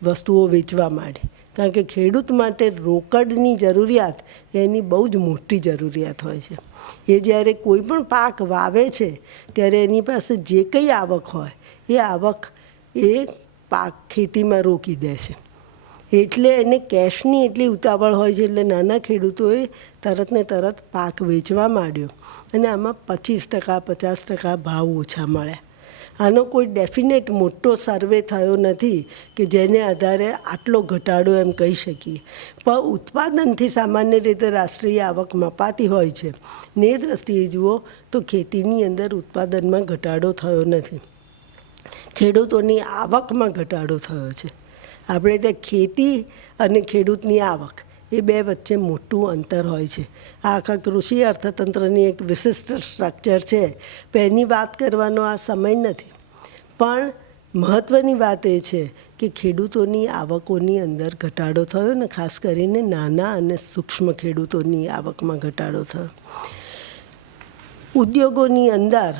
વસ્તુઓ વેચવા માંડી. કારણ કે ખેડૂત માટે રોકડની જરૂરિયાત એની બહુ જ મોટી જરૂરિયાત હોય છે. એ જ્યારે કોઈ પણ પાક વાવે છે ત્યારે એની પાસે જે કંઈ આવક હોય એ આવક એ પાક ખેતીમાં રોકી દે છે. એટલે એને કેશની એટલી ઉતાવળ હોય છે એટલે નાના ખેડૂતોએ તરત ને તરત પાક વેચવા માંડ્યો અને આમાં 25%-50% ભાવ ઓછા મળ્યા. આનો કોઈ ડેફિનેટ મોટો સર્વે થયો નથી કે જેને આધારે આટલો ઘટાડો એમ કહી શકીએ. પણ ઉત્પાદનથી સામાન્ય રીતે રાષ્ટ્રીય આવક મપાતી હોય છે ને એ દ્રષ્ટિએ જુઓ તો ખેતીની અંદર ઉત્પાદનમાં ઘટાડો થયો નથી, ખેડૂતોની આવકમાં ઘટાડો થયો છે. આપણે ત્યાં ખેતી અને ખેડૂતની આવક એ બે વચ્ચે મોટું અંતર હોય છે. આ આખા કૃષિ અર્થતંત્રની એક વિશિષ્ટ સ્ટ્રક્ચર છે. પણ એની વાત કરવાનો આ સમય નથી. પણ મહત્ત્વની વાત એ છે કે ખેડૂતોની આવકોની અંદર ઘટાડો થયો ને ખાસ કરીને નાના અને સૂક્ષ્મ ખેડૂતોની આવકમાં ઘટાડો થયો. ઉદ્યોગોની અંદર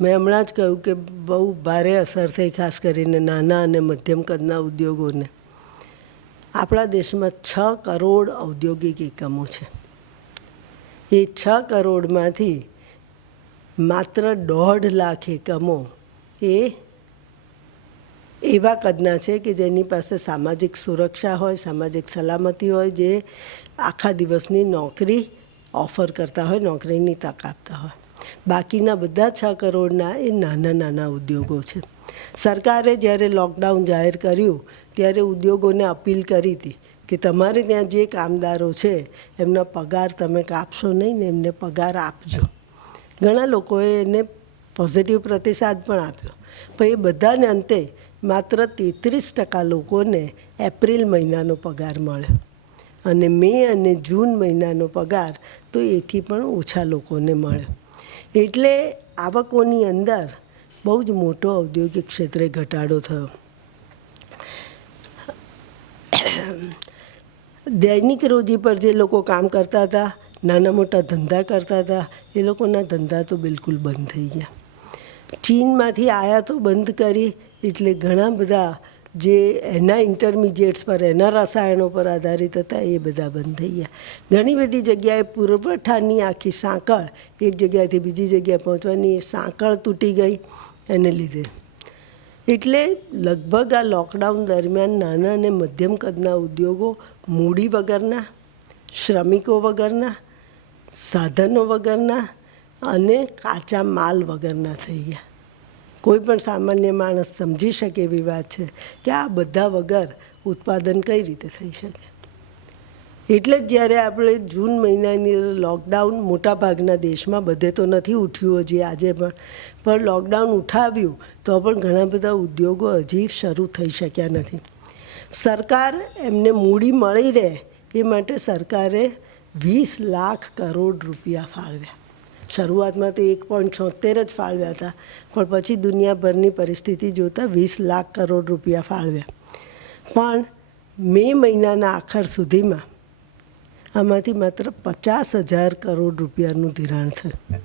મેં હમણાં જ કહ્યું કે બહુ ભારે અસર થઈ ખાસ કરીને નાના અને મધ્યમ કદના ઉદ્યોગોને. આપણા દેશમાં 6 કરોડ ઔદ્યોગિક એકમો છે. એ 6 કરોડમાંથી માત્ર 1.5 લાખ એકમો એ એવા કદના છે કે જેની પાસે સામાજિક સુરક્ષા હોય, સામાજિક સલામતી હોય, જે આખા દિવસની નોકરી ઓફર કરતા હોય, નોકરીની તક આપતા હોય. બાકીના બધા 6 કરોડના એ નાના નાના ઉદ્યોગો છે. સરકારે જ્યારે લોકડાઉન જાહેર કર્યું ત્યારે ઉદ્યોગોને અપીલ કરી હતી કે તમારે ત્યાં જે કામદારો છે એમના પગાર તમે કાપશો નહીં ને એમને પગાર આપજો. ઘણા લોકોએ એને પોઝિટિવ પ્રતિસાદ પણ આપ્યો, પણ એ બધાને અંતે માત્ર 33% લોકોને એપ્રિલ મહિનાનો પગાર મળ્યો અને મે અને જૂન મહિનાનો પગાર તો એથી પણ ઓછા લોકોને મળ્યો. એટલે આવકોની અંદર બહુ જ મોટો ઔદ્યોગિક ક્ષેત્રે ઘટાડો થયો. દૈનિક રોજી પર જે લોકો કામ કરતા હતા, નાના મોટા ધંધા કરતા હતા, એ લોકોના ધંધા તો બિલકુલ બંધ થઈ ગયા. ચીનમાંથી આયાતો બંધ કરી એટલે ઘણા બધા જે એના ઇન્ટરમીડિયેટ્સ પર, એના રસાયણો પર આધારિત હતા એ બધા બંધ થઈ ગયા. ઘણી બધી જગ્યાએ પુરવઠાની આખી સાંકળ, એક જગ્યાએથી બીજી જગ્યાએ પહોંચવાની એ સાંકળ તૂટી ગઈ એને લીધે. એટલે લગભગ આ લોકડાઉન દરમિયાન નાના અને મધ્યમ કદના ઉદ્યોગો મૂડી વગરના, શ્રમિકો વગરના, સાધનો વગરના અને કાચા માલ વગરના થઈ ગયા. કોઈ પણ સામાન્ય માણસ સમજી શકે એવી વાત છે કે આ બધા વગર ઉત્પાદન કઈ રીતે થઈ શકે. એટલે જ જ્યારે આપણે જૂન મહિનાની લોકડાઉન મોટાભાગના દેશમાં, બધે તો નથી ઉઠ્યું હજી આજે પણ લોકડાઉન ઉઠાવ્યું તો પણ ઘણા બધા ઉદ્યોગો હજી શરૂ થઈ શક્યા નથી. સરકાર એમને મૂડી મળી રહે એ માટે સરકારે 20 લાખ કરોડ રૂપિયા ફાળવ્યા. શરૂઆતમાં તો 1.76 જ ફાળવ્યા હતા, પણ પછી દુનિયાભરની પરિસ્થિતિ જોતાં 20 લાખ કરોડ રૂપિયા ફાળવ્યા. પણ મે મહિનાના આખર સુધીમાં આમાંથી માત્ર 50,000 કરોડ રૂપિયાનું ધિરાણ થયું.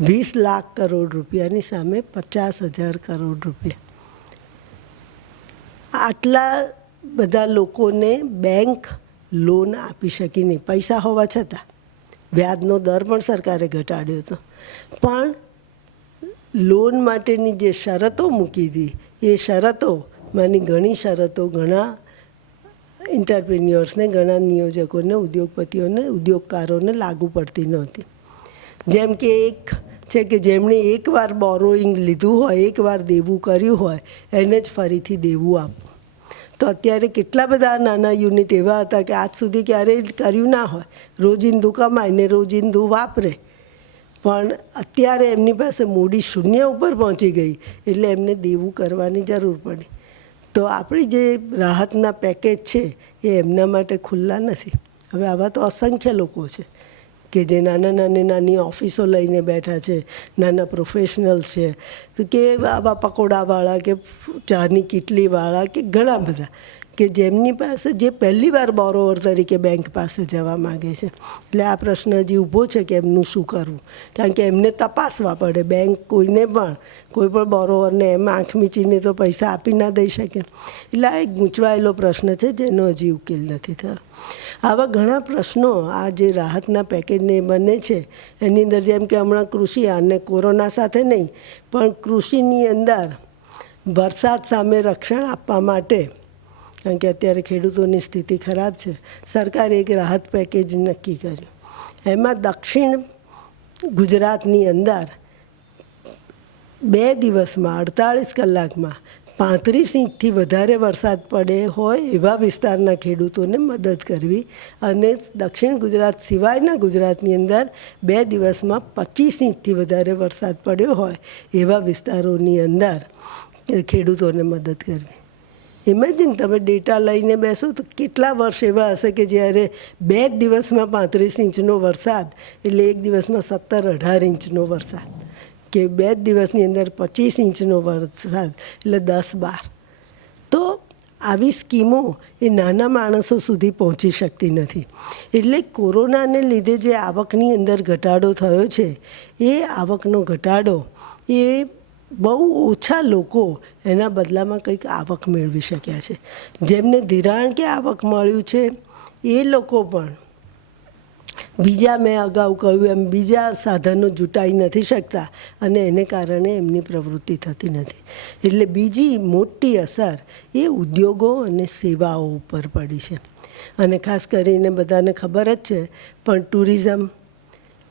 20 લાખ કરોડ રૂપિયાની સામે 50,000 કરોડ રૂપિયા. આટલા બધા લોકોને બેંક લોન આપી શકી નહીં, પૈસા હોવા છતાં. વ્યાજનો દર પણ સરકારે ઘટાડ્યો હતો, પણ લોન માટેની જે શરતો મૂકી હતી એ શરતોમાંની ઘણી શરતો ઘણા એન્ટરપ્રિન્યોર્સને, ઘણા નિયોજકોને, ઉદ્યોગપતિઓને, ઉદ્યોગકારોને લાગુ પડતી નહોતી. જેમ કે એક છે કે જેમણે એકવાર બોરોઈંગ લીધું હોય, એકવાર દેવું કર્યું હોય, એને જ ફરીથી દેવું આપવું. તો અત્યારે કેટલા બધા નાના યુનિટ એવા હતા કે આજ સુધી ક્યારેય કર્યું ના હોય, રોજિંદુ કમાય ને રોજિંદુ વાપરે, પણ અત્યારે એમની પાસે મૂડી શૂન્ય ઉપર પહોંચી ગઈ એટલે એમને દેવું કરવાની જરૂર પડી. તો આપણી જે રાહતના પેકેજ છે એ એમના માટે ખુલ્લા નથી. હવે આવા તો અસંખ્ય લોકો છે કે જે નાની ઓફિસો લઈને બેઠા છે, નાના પ્રોફેશનલ્સ છે, કે આવા પકોડાવાળા કે ચાની કીટલીવાળા કે ઘણા બધા કે જેમની પાસે, જે પહેલી વાર બોરોવર તરીકે બેંક પાસે જવા માગે છે. એટલે આ પ્રશ્ન હજી ઊભો છે કે એમનું શું કરવું, કારણ કે એમને તપાસવા પડે. બેંક કોઈ પણ બોરોવરને એમ આંખ મીચીને તો પૈસા આપી ના દઈ શકે. એટલે આ એક ગૂંચવાયેલો પ્રશ્ન છે જેનો હજી ઉકેલ નથી થયો. આવા ઘણા પ્રશ્નો આ જે રાહતના પેકેજને બને છે એની અંદર, જેમ કે હમણાં કૃષિ, અને કોરોના સાથે નહીં પણ કૃષિની અંદર વરસાદ સામે રક્ષણ આપવા માટે, કારણ કે અત્યારે ખેડૂતોની સ્થિતિ ખરાબ છે, સરકારે એક રાહત પેકેજ નક્કી કર્યું. એમાં દક્ષિણ ગુજરાતની અંદર 2 દિવસમાં 48 કલાકમાં 35 ઇંચથી વધારે વરસાદ પડે હોય એવા વિસ્તારના ખેડૂતોને મદદ કરવી, અને દક્ષિણ ગુજરાત સિવાયના ગુજરાતની અંદર 2 દિવસમાં 25 ઇંચથી વધારે વરસાદ પડ્યો હોય એવા વિસ્તારોની અંદર ખેડૂતોને મદદ કરવી. ઇમેજિન, તમે ડેટા લઈને બેસો તો કેટલા વર્ષ એવા હશે કે જ્યારે 2 દિવસમાં 35 ઇંચનો વરસાદ એટલે 1 દિવસમાં 17-18 ઇંચનો વરસાદ, કે 2 દિવસની અંદર 25 ઇંચનો વરસાદ એટલે 10-12. તો આવી સ્કીમો એ નાના માણસો સુધી પહોંચી શકતી નથી. એટલે કોરોનાને લીધે જે આવકની અંદર ઘટાડો થયો છે એ આવકનો ઘટાડો એ બહુ ઓછા લોકો એના બદલામાં કંઈક આવક મેળવી શક્યા છે. જેમને ધિરાણ કે આવક મળ્યું છે એ લોકો પણ બીજા, મેં અગાઉ કહ્યું એમ, બીજા સાધનો જૂટાઈ નથી શકતા અને એને કારણે એમની પ્રવૃત્તિ થતી નથી. એટલે બીજી મોટી અસર એ ઉદ્યોગો અને સેવાઓ ઉપર પડી છે. અને ખાસ કરીને બધાને ખબર જ છે, પણ tourism,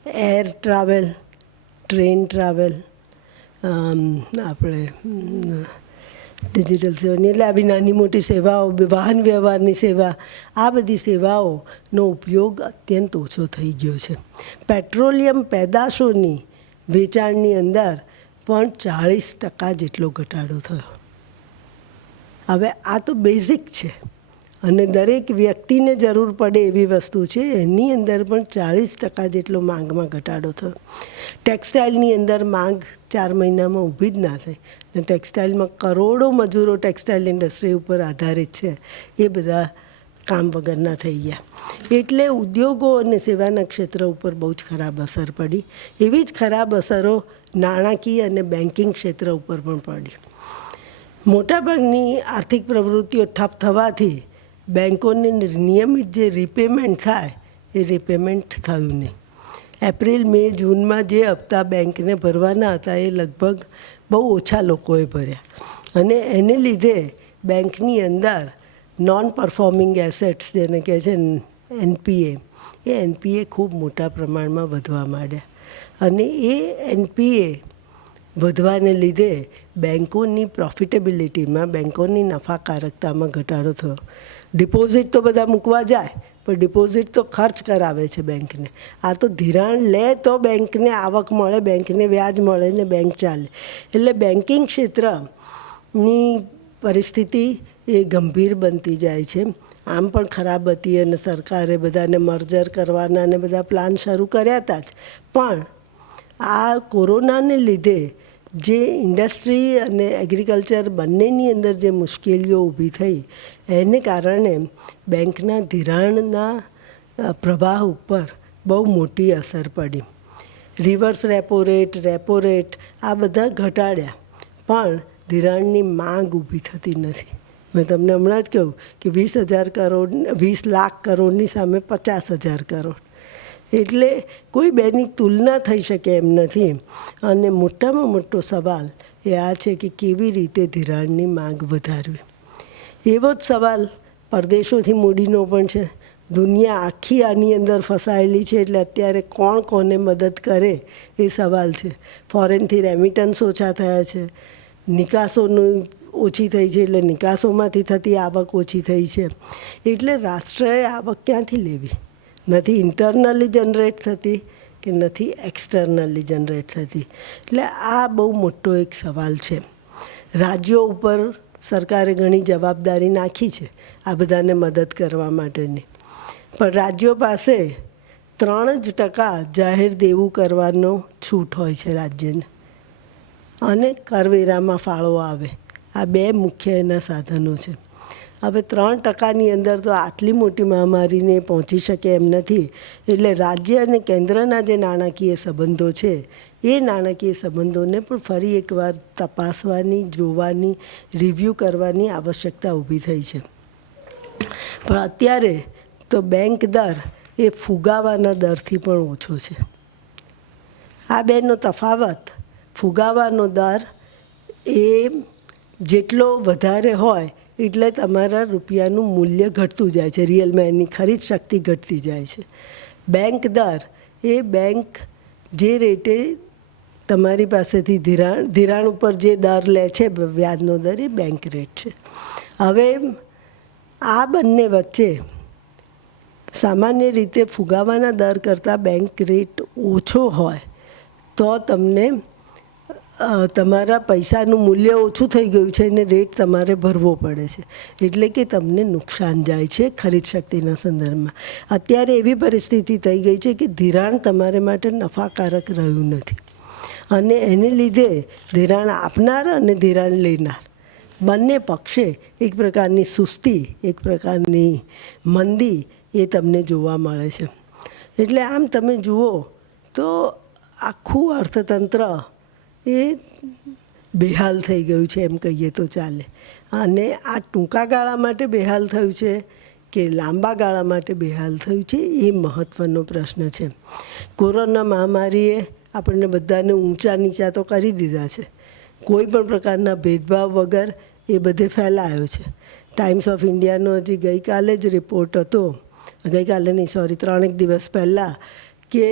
air travel, train travel આપણે ડિજિટલ સેવાની એટલે આવી નાની મોટી સેવાઓ, વાહન વ્યવહારની સેવા, આ બધી સેવાઓનો ઉપયોગ અત્યંત ઓછો થઈ ગયો છે. પેટ્રોલિયમ પેદાશોની વેચાણની અંદર પણ 40% જેટલો ઘટાડો થયો. હવે આ તો બેઝિક છે અને દરેક વ્યક્તિને જરૂર પડે એવી વસ્તુ છે, એની અંદર પણ 40% જેટલો માંગમાં ઘટાડો થયો. ટેક્સટાઇલની અંદર માંગ 4 મહિનામાં ઊભી જ ના થઈ અને ટેક્સટાઇલમાં કરોડો મજૂરો ટેક્સટાઇલ ઇન્ડસ્ટ્રી ઉપર આધારિત છે, એ બધા કામ વગરના થઈ ગયા. એટલે ઉદ્યોગો અને સેવાના ક્ષેત્ર ઉપર બહુ જ ખરાબ અસર પડી. એવી જ ખરાબ અસરો નાણાકીય અને બેન્કિંગ ક્ષેત્ર ઉપર પણ પડી. મોટાભાગની આર્થિક પ્રવૃત્તિઓ ઠપ થવાથી બેન્કોને નિયમિત જે રિપેમેન્ટ થાય એ રિપેમેન્ટ થયું નહીં. એપ્રિલ, મે, જૂનમાં જે હપ્તા બેંકને ભરવાના હતા એ લગભગ બહુ ઓછા લોકોએ ભર્યા અને એને લીધે બેંકની અંદર નોન પરફોર્મિંગ એસેટ્સ જેને કહે છે NPA, એ NPA ખૂબ મોટા પ્રમાણમાં વધવા માંડ્યા અને એ NPA વધવાને લીધે બેન્કોની પ્રોફિટેબિલિટીમાં, બેન્કોની નફાકારકતામાં ઘટાડો થયો. ડિપોઝિટ તો બધા મૂકવા જાય પણ ડિપોઝિટ તો ખર્ચ કરાવે છે બેંકને. આ તો ધિરાણ લે તો બેંકને આવક મળે, બેંકને વ્યાજ મળે ને બેંક ચાલે. એટલે બેન્કિંગ ક્ષેત્રની પરિસ્થિતિ એ ગંભીર બનતી જાય છે. આમ પણ ખરાબ હતી અને સરકારે બધાને મર્જર કરવાના અને બધા પ્લાન શરૂ કર્યા હતા જ. પણ આ કોરોનાને લીધે જે ઇન્ડસ્ટ્રી અને એગ્રીકલ્ચર બંનેની અંદર જે મુશ્કેલીઓ ઊભી થઈ એને કારણે બેંકના ધિરાણના પ્રવાહ ઉપર બહુ મોટી અસર પડી. રિવર્સ રેપો રેટ આ બધા ઘટાડ્યા પણ ધિરાણની માંગ ઊભી થતી નથી. મેં તમને હમણાં જ કહ્યું કે 20 લાખ કરોડની સામે 50,000 કરોડ. એટલે કોઈ બેની તુલના થઈ શકે એમ નથી. અને મોટામાં મોટો સવાલ એ આ છે કે કેવી રીતે ધિરાણની માંગ વધારવી. એવો જ સવાલ પરદેશોથી મૂડીનો પણ છે. દુનિયા આખી આની અંદર ફસાયેલી છે એટલે અત્યારે કોણ કોને મદદ કરે એ સવાલ છે. ફોરેનથી રેમિટન્સ ઓછા થયા છે, નિકાસોનું ઓછી થઈ છે એટલે નિકાસોમાંથી થતી આવક ઓછી થઈ છે. એટલે રાષ્ટ્રએ આવક ક્યાંથી લેવી? નથી ઇન્ટરનલી જનરેટ થતી કે નથી એક્સટર્નલી જનરેટ થતી. એટલે આ બહુ મોટો એક સવાલ છે. રાજ્યો ઉપર સરકારે ઘણી જવાબદારી નાખી છે આ બધાને મદદ કરવા માટેની, પણ રાજ્યો પાસે 3% જાહેર દેવું કરવાનો છૂટ હોય છે રાજ્યને અને કરવેરામાં ફાળો આવે. આ 2 મુખ્ય એના સાધનો છે. હવે 3%ની અંદર તો આટલી મોટી મહામારીને પહોંચી શકે એમ નથી. એટલે રાજ્ય અને કેન્દ્રના જે નાણાકીય સંબંધો છે એ નાણાકીય સંબંધોને પણ ફરી એકવાર તપાસવાની, જોવાની, રિવ્યૂ કરવાની આવશ્યકતા ઊભી થઈ છે. પણ અત્યારે તો બેંક દર એ ફુગાવાના દરથી પણ ઓછો છે. આ બેનો તફાવત, ફુગાવાનો દર એ જેટલો વધારે હોય એટલે તમારા રૂપિયાનું મૂલ્ય ઘટતું જાય છે, રિયલમાં એની ખરીદ શક્તિ ઘટતી જાય છે. બેંક દર એ બેંક જે રેટે તમારી પાસેથી ધિરાણ ઉપર જે દર લે છે, વ્યાજનો દર, એ બેંક રેટ છે. હવે આ બંને વચ્ચે સામાન્ય રીતે ફુગાવાના દર કરતાં બેંક રેટ ઓછો હોય તો તમને તમારા પૈસાનું મૂલ્ય ઓછું થઈ ગયું છે અને રેટ તમારે ભરવો પડે છે. એટલે કે તમને નુકસાન જાય છે ખરીદ શક્તિના સંદર્ભમાં. અત્યારે એવી પરિસ્થિતિ થઈ ગઈ છે કે ધિરાણ તમારે માટે નફાકારક રહ્યું નથી અને એને લીધે ધિરાણ આપનાર અને ધિરાણ લેનાર બંને પક્ષે એક પ્રકારની સુસ્તી, એક પ્રકારની મંદી એ તમને જોવા મળે છે. એટલે આમ તમે જુઓ તો આખું અર્થતંત્ર એ બેહાલ થઈ ગયું છે એમ કહીએ તો ચાલે. અને આ ટૂંકા ગાળા માટે બેહાલ થયું છે કે લાંબા ગાળા માટે બેહાલ થયું છે એ મહત્ત્વનો પ્રશ્ન છે. કોરોના મહામારીએ આપણને બધાને ઊંચા નીચા તો કરી દીધા છે. કોઈ પણ પ્રકારના ભેદભાવ વગર એ બધે ફેલાયો છે. ટાઈમ્સ ઓફ ઇન્ડિયાનો હજી ગઈકાલે જ રિપોર્ટ હતો, ગઈકાલે નહીં, સોરી, 3 દિવસ પહેલાં, કે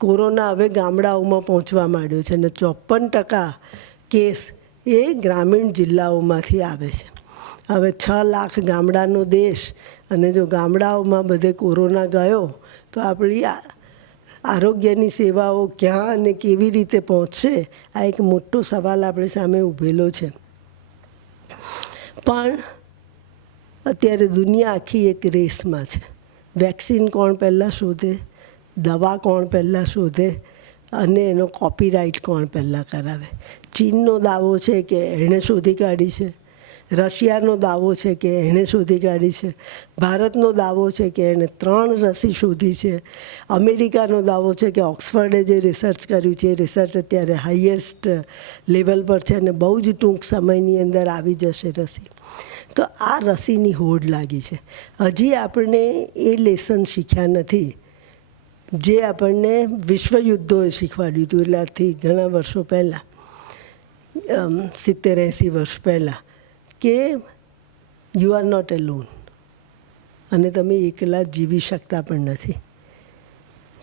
કોરોના હવે ગામડાઓમાં પહોંચવા માંડ્યો છે અને 54% કેસ એ ગ્રામીણ જિલ્લાઓમાંથી આવે છે. હવે 6 લાખ ગામડાનો દેશ અને જો ગામડાઓમાં બધે કોરોના ગયો તો આપણી આરોગ્યની સેવાઓ ક્યાં અને કેવી રીતે પહોંચશે, આ એક મોટો સવાલ આપણી સામે ઊભેલો છે. પણ અત્યારે દુનિયા આખી એક રેસમાં છે. વેક્સિન કોણ પહેલાં શોધે, દવા કોણ પહેલાં શોધે અને એનો કોપીરાઇટ કોણ પહેલાં કરાવે. ચીનનો દાવો છે કે એણે શોધી કાઢી છે, રશિયાનો દાવો છે કે એણે શોધી કાઢી છે, ભારતનો દાવો છે કે એણે 3 રસી શોધી છે, અમેરિકાનો દાવો છે કે ઓક્સફર્ડે જે રિસર્ચ કર્યું છે એ રિસર્ચ અત્યારે હાઈએસ્ટ લેવલ પર છે અને બહુ જ ટૂંક સમયની અંદર આવી જશે રસી. તો આ રસીની હોડ લાગી છે. હજી આપણે એ લેસન શીખ્યા નથી જે આપણને વિશ્વયુદ્ધોએ શીખવાડ્યું હતું. એટલે આજથી ઘણા વર્ષો પહેલાં, 70-80 વર્ષ પહેલાં, કે યુ આર નોટ એલોન અને તમે એકલા જીવી શકતા પણ નથી.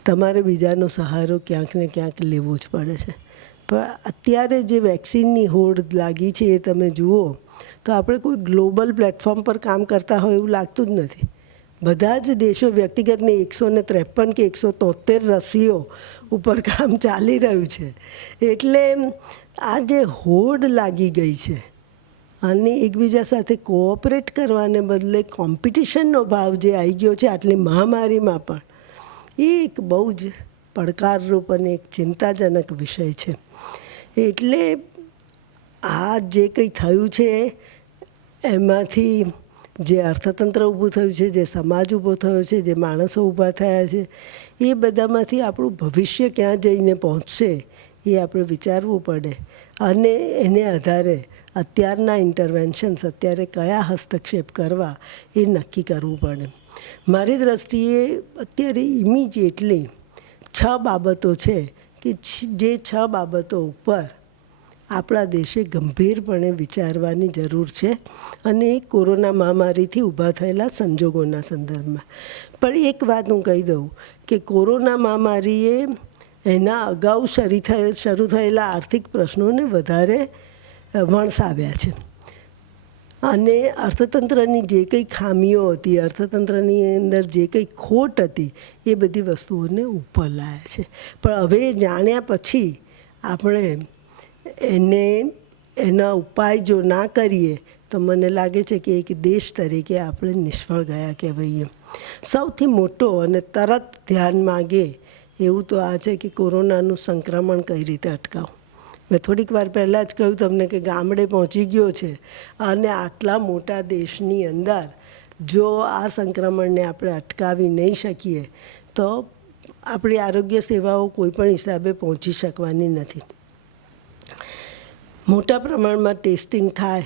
તમારે બીજાનો સહારો ક્યાંક ને ક્યાંક લેવો જ પડે છે. પણ અત્યારે જે વેક્સિનની હોડ લાગી છે એ તમે જુઓ તો આપણે કોઈ ગ્લોબલ પ્લેટફોર્મ પર કામ કરતા હોય એવું લાગતું જ નથી. બધા જ દેશો વ્યક્તિગતને 153 કે 173 રસીઓ ઉપર કામ ચાલી રહ્યું છે. એટલે આ જે હોડ લાગી ગઈ છે અને એકબીજા સાથે કોઓપરેટ કરવાને બદલે કોમ્પિટિશનનો ભાવ જે આવી ગયો છે આટલી મહામારીમાં પણ, એ એક બહુ જ પડકારરૂપ અને એક ચિંતાજનક વિષય છે. એટલે આ જે કંઈ થયું છે એમાંથી જે અર્થતંત્ર ઊભું થયું છે, જે સમાજ ઊભો થયો છે, જે માણસો ઊભા થયા છે, એ બધામાંથી આપણું ભવિષ્ય ક્યાં જઈને પહોંચશે એ આપણે વિચારવું પડે અને એને આધારે અત્યારના ઇન્ટરવેન્શન્સ, અત્યારે કયા હસ્તક્ષેપ કરવા એ નક્કી કરવું પડે. મારી દૃષ્ટિએ અત્યારે ઇમિડિયેટલી 6 બાબતો છે કે જે 6 બાબતો ઉપર આપણા દેશે ગંભીરપણે વિચારવાની જરૂર છે અને એ કોરોના મહામારીથી ઊભા થયેલા સંજોગોના સંદર્ભમાં. પણ એક વાત હું કહી દઉં કે કોરોના મહામારીએ એના અગાઉ શરૂ થયેલા આર્થિક પ્રશ્નોને વધારે વણસાવ્યા છે અને અર્થતંત્રની જે કંઈ ખામીઓ હતી, અર્થતંત્રની અંદર જે કંઈ ખોટ હતી, એ બધી વસ્તુઓને ઉપર લાવ્યા છે. પણ હવે જાણ્યા પછી આપણે એના ઉપાય જો ના કરીએ તો મને લાગે છે કે એક દેશ તરીકે આપણે નિષ્ફળ ગયા કહેવાઈએ. સૌથી મોટો અને તરત ધ્યાન માગે એવું તો આ છે કે કોરોનાનું સંક્રમણ કઈ રીતે અટકાવવું. મેં થોડીક વાર પહેલાં જ કહ્યું તમને કે ગામડે પહોંચી ગયો છે અને આટલા મોટા દેશની અંદર જો આ સંક્રમણને આપણે અટકાવી નહીં શકીએ તો આપણી આરોગ્ય સેવાઓ કોઈ પણ હિસાબે પહોંચી શકવાની નથી. મોટા પ્રમાણમાં ટેસ્ટિંગ થાય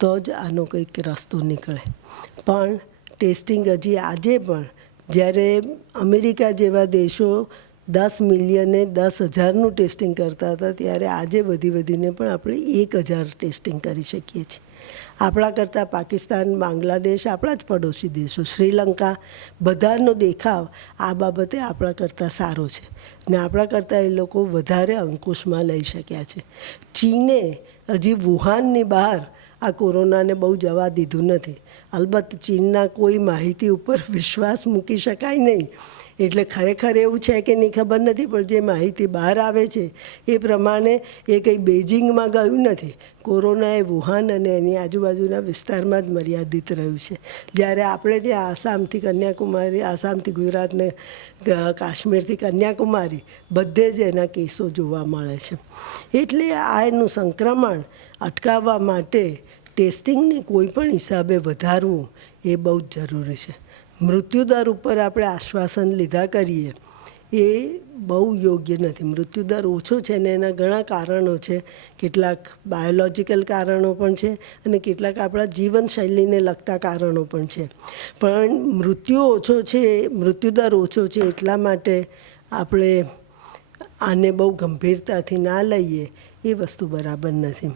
તો જ આનો કંઈક રસ્તો નીકળે. પણ ટેસ્ટિંગ હજી આજે પણ, જ્યારે અમેરિકા જેવા દેશો 10 મિલિયને 10,000નું ટેસ્ટિંગ કરતા હતા, ત્યારે આજે વધીને પણ આપણે 1,000 ટેસ્ટિંગ કરી શકીએ છીએ. આપણા કરતાં પાકિસ્તાન, બાંગ્લાદેશ, આપણા જ પડોશી દેશો, શ્રીલંકા, બધાનો દેખાવ આ બાબતે આપણા કરતાં સારો છે ને આપણા કરતાં એ લોકો વધારે અંકુશમાં લઈ શક્યા છે. ચીને હજી વુહાનની બહાર આ કોરોનાને બહુ જવા દીધું નથી. અલબત્ત ચીનના કોઈ માહિતી ઉપર વિશ્વાસ મૂકી શકાય નહીં, એટલે ખરેખર એવું છે કે નહીં ખબર નથી, પણ જે માહિતી બહાર આવે છે એ પ્રમાણે એ કંઈ બેઇજિંગમાં ગયું નથી. કોરોના એ વુહાન અને એની આજુબાજુના વિસ્તારમાં જ મર્યાદિત રહ્યું છે. જ્યારે આપણે ત્યાં આસામથી કન્યાકુમારી, આસામથી ગુજરાતને કાશ્મીરથી કન્યાકુમારી બધે જ એના કેસો જોવા મળે છે. એટલે આ એનું સંક્રમણ અટકાવવા માટે ટેસ્ટિંગને કોઈ પણ હિસાબે વધારવું એ બહુ જ જરૂરી છે. મૃત્યુદર ઉપર આપણે આશ્વાસન લીધા કરીએ એ બહુ યોગ્ય નથી. મૃત્યુદર ઓછો છે ને એના ઘણા કારણો છે. કેટલાક બાયોલોજિકલ કારણો પણ છે અને કેટલાક આપણા જીવનશૈલીને લગતા કારણો પણ છે. પણ મૃત્યુદર ઓછો છે એટલા માટે આપણે આને બહુ ગંભીરતાથી ના લઈએ એ વસ્તુ બરાબર નથી.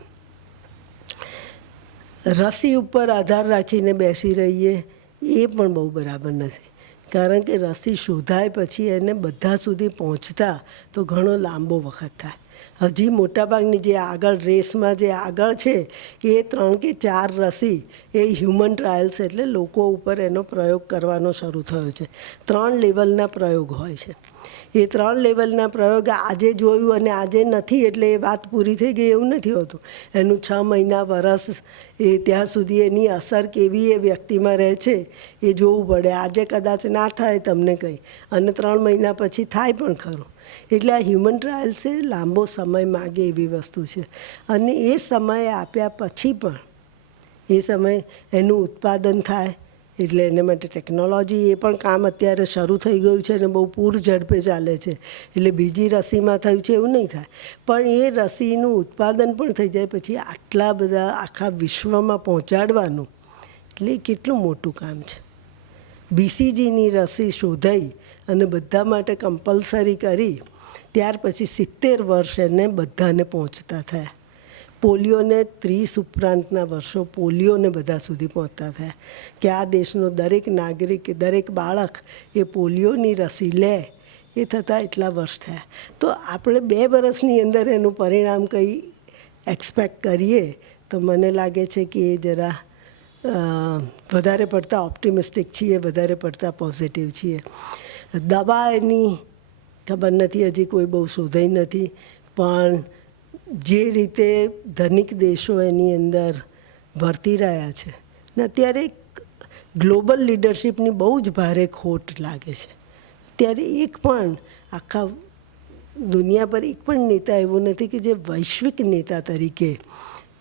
રસી ઉપર આધાર રાખીને બેસી રહીએ એ પણ બહુ બરાબર નથી. કારણ કે રસી શોધાય પછી એને બધા સુધી પહોંચતા તો ઘણો લાંબો વખત થાય. હજી મોટાભાગની જે આગળ રેસમાં જે આગળ છે એ 3 કે 4 રસી એ હ્યુમન ટ્રાયલ્સ એટલે લોકો ઉપર એનો પ્રયોગ કરવાનો શરૂ થયો છે. 3 લેવલના પ્રયોગ હોય છે. એ 3 લેવલના પ્રયોગ આજે જોયું અને આજે નથી એટલે એ વાત પૂરી થઈ ગઈ એવું નથી હોતું. એનું 6 મહિના વરસ એ ત્યાં સુધી એની અસર કેવી એ વ્યક્તિમાં રહે છે એ જોવું પડે. આજે કદાચ ના થાય તમને કંઈ અને 3 મહિના પછી થાય પણ ખરું. એટલે આ હ્યુમન ટ્રાયલ્સ એ લાંબો સમય માગે એવી વસ્તુ છે. અને એ સમય આપ્યા પછી પણ એ સમય એનું ઉત્પાદન થાય એટલે એને માટે ટેકનોલોજી એ પણ કામ અત્યારે શરૂ થઈ ગયું છે અને બહુ પૂર ઝડપે ચાલે છે. એટલે બીજી રસીમાં થયું છે એવું નહીં થાય, પણ એ રસીનું ઉત્પાદન પણ થઈ જાય પછી આટલા બધા આખા વિશ્વમાં પહોંચાડવાનું એટલે એ કેટલું મોટું કામ છે. BCGની રસી શોધાઈ અને બધા માટે કમ્પલસરી કરી ત્યાર પછી 70 વર્ષ એને બધાને પહોંચતા થયા. પોલિયોને 30 ઉપરાંતના વર્ષો પોલિયોને બધા સુધી પહોંચતા થયા કે આ દેશનો દરેક નાગરિક દરેક બાળક એ પોલિયોની રસી લે એ થતાં એટલા વર્ષ થયા. તો આપણે 2 વર્ષની અંદર એનું પરિણામ કંઈ એક્સપેક્ટ કરીએ તો મને લાગે છે કે એ જરા વધારે પડતા ઓપ્ટિમિસ્ટિક છીએ, વધારે પડતા પોઝિટિવ છીએ. દવા એની ખબર નથી, હજી કોઈ બહુ શોધાઈ નથી, પણ જે રીતે ધનિક દેશો એની અંદર વર્તી રહ્યા છે ને અત્યારે ગ્લોબલ લીડરશિપની બહુ જ ભારે ખોટ લાગે છે. ત્યારે એક પણ આખા દુનિયા પર એક પણ નેતા એવો નથી કે જે વૈશ્વિક નેતા તરીકે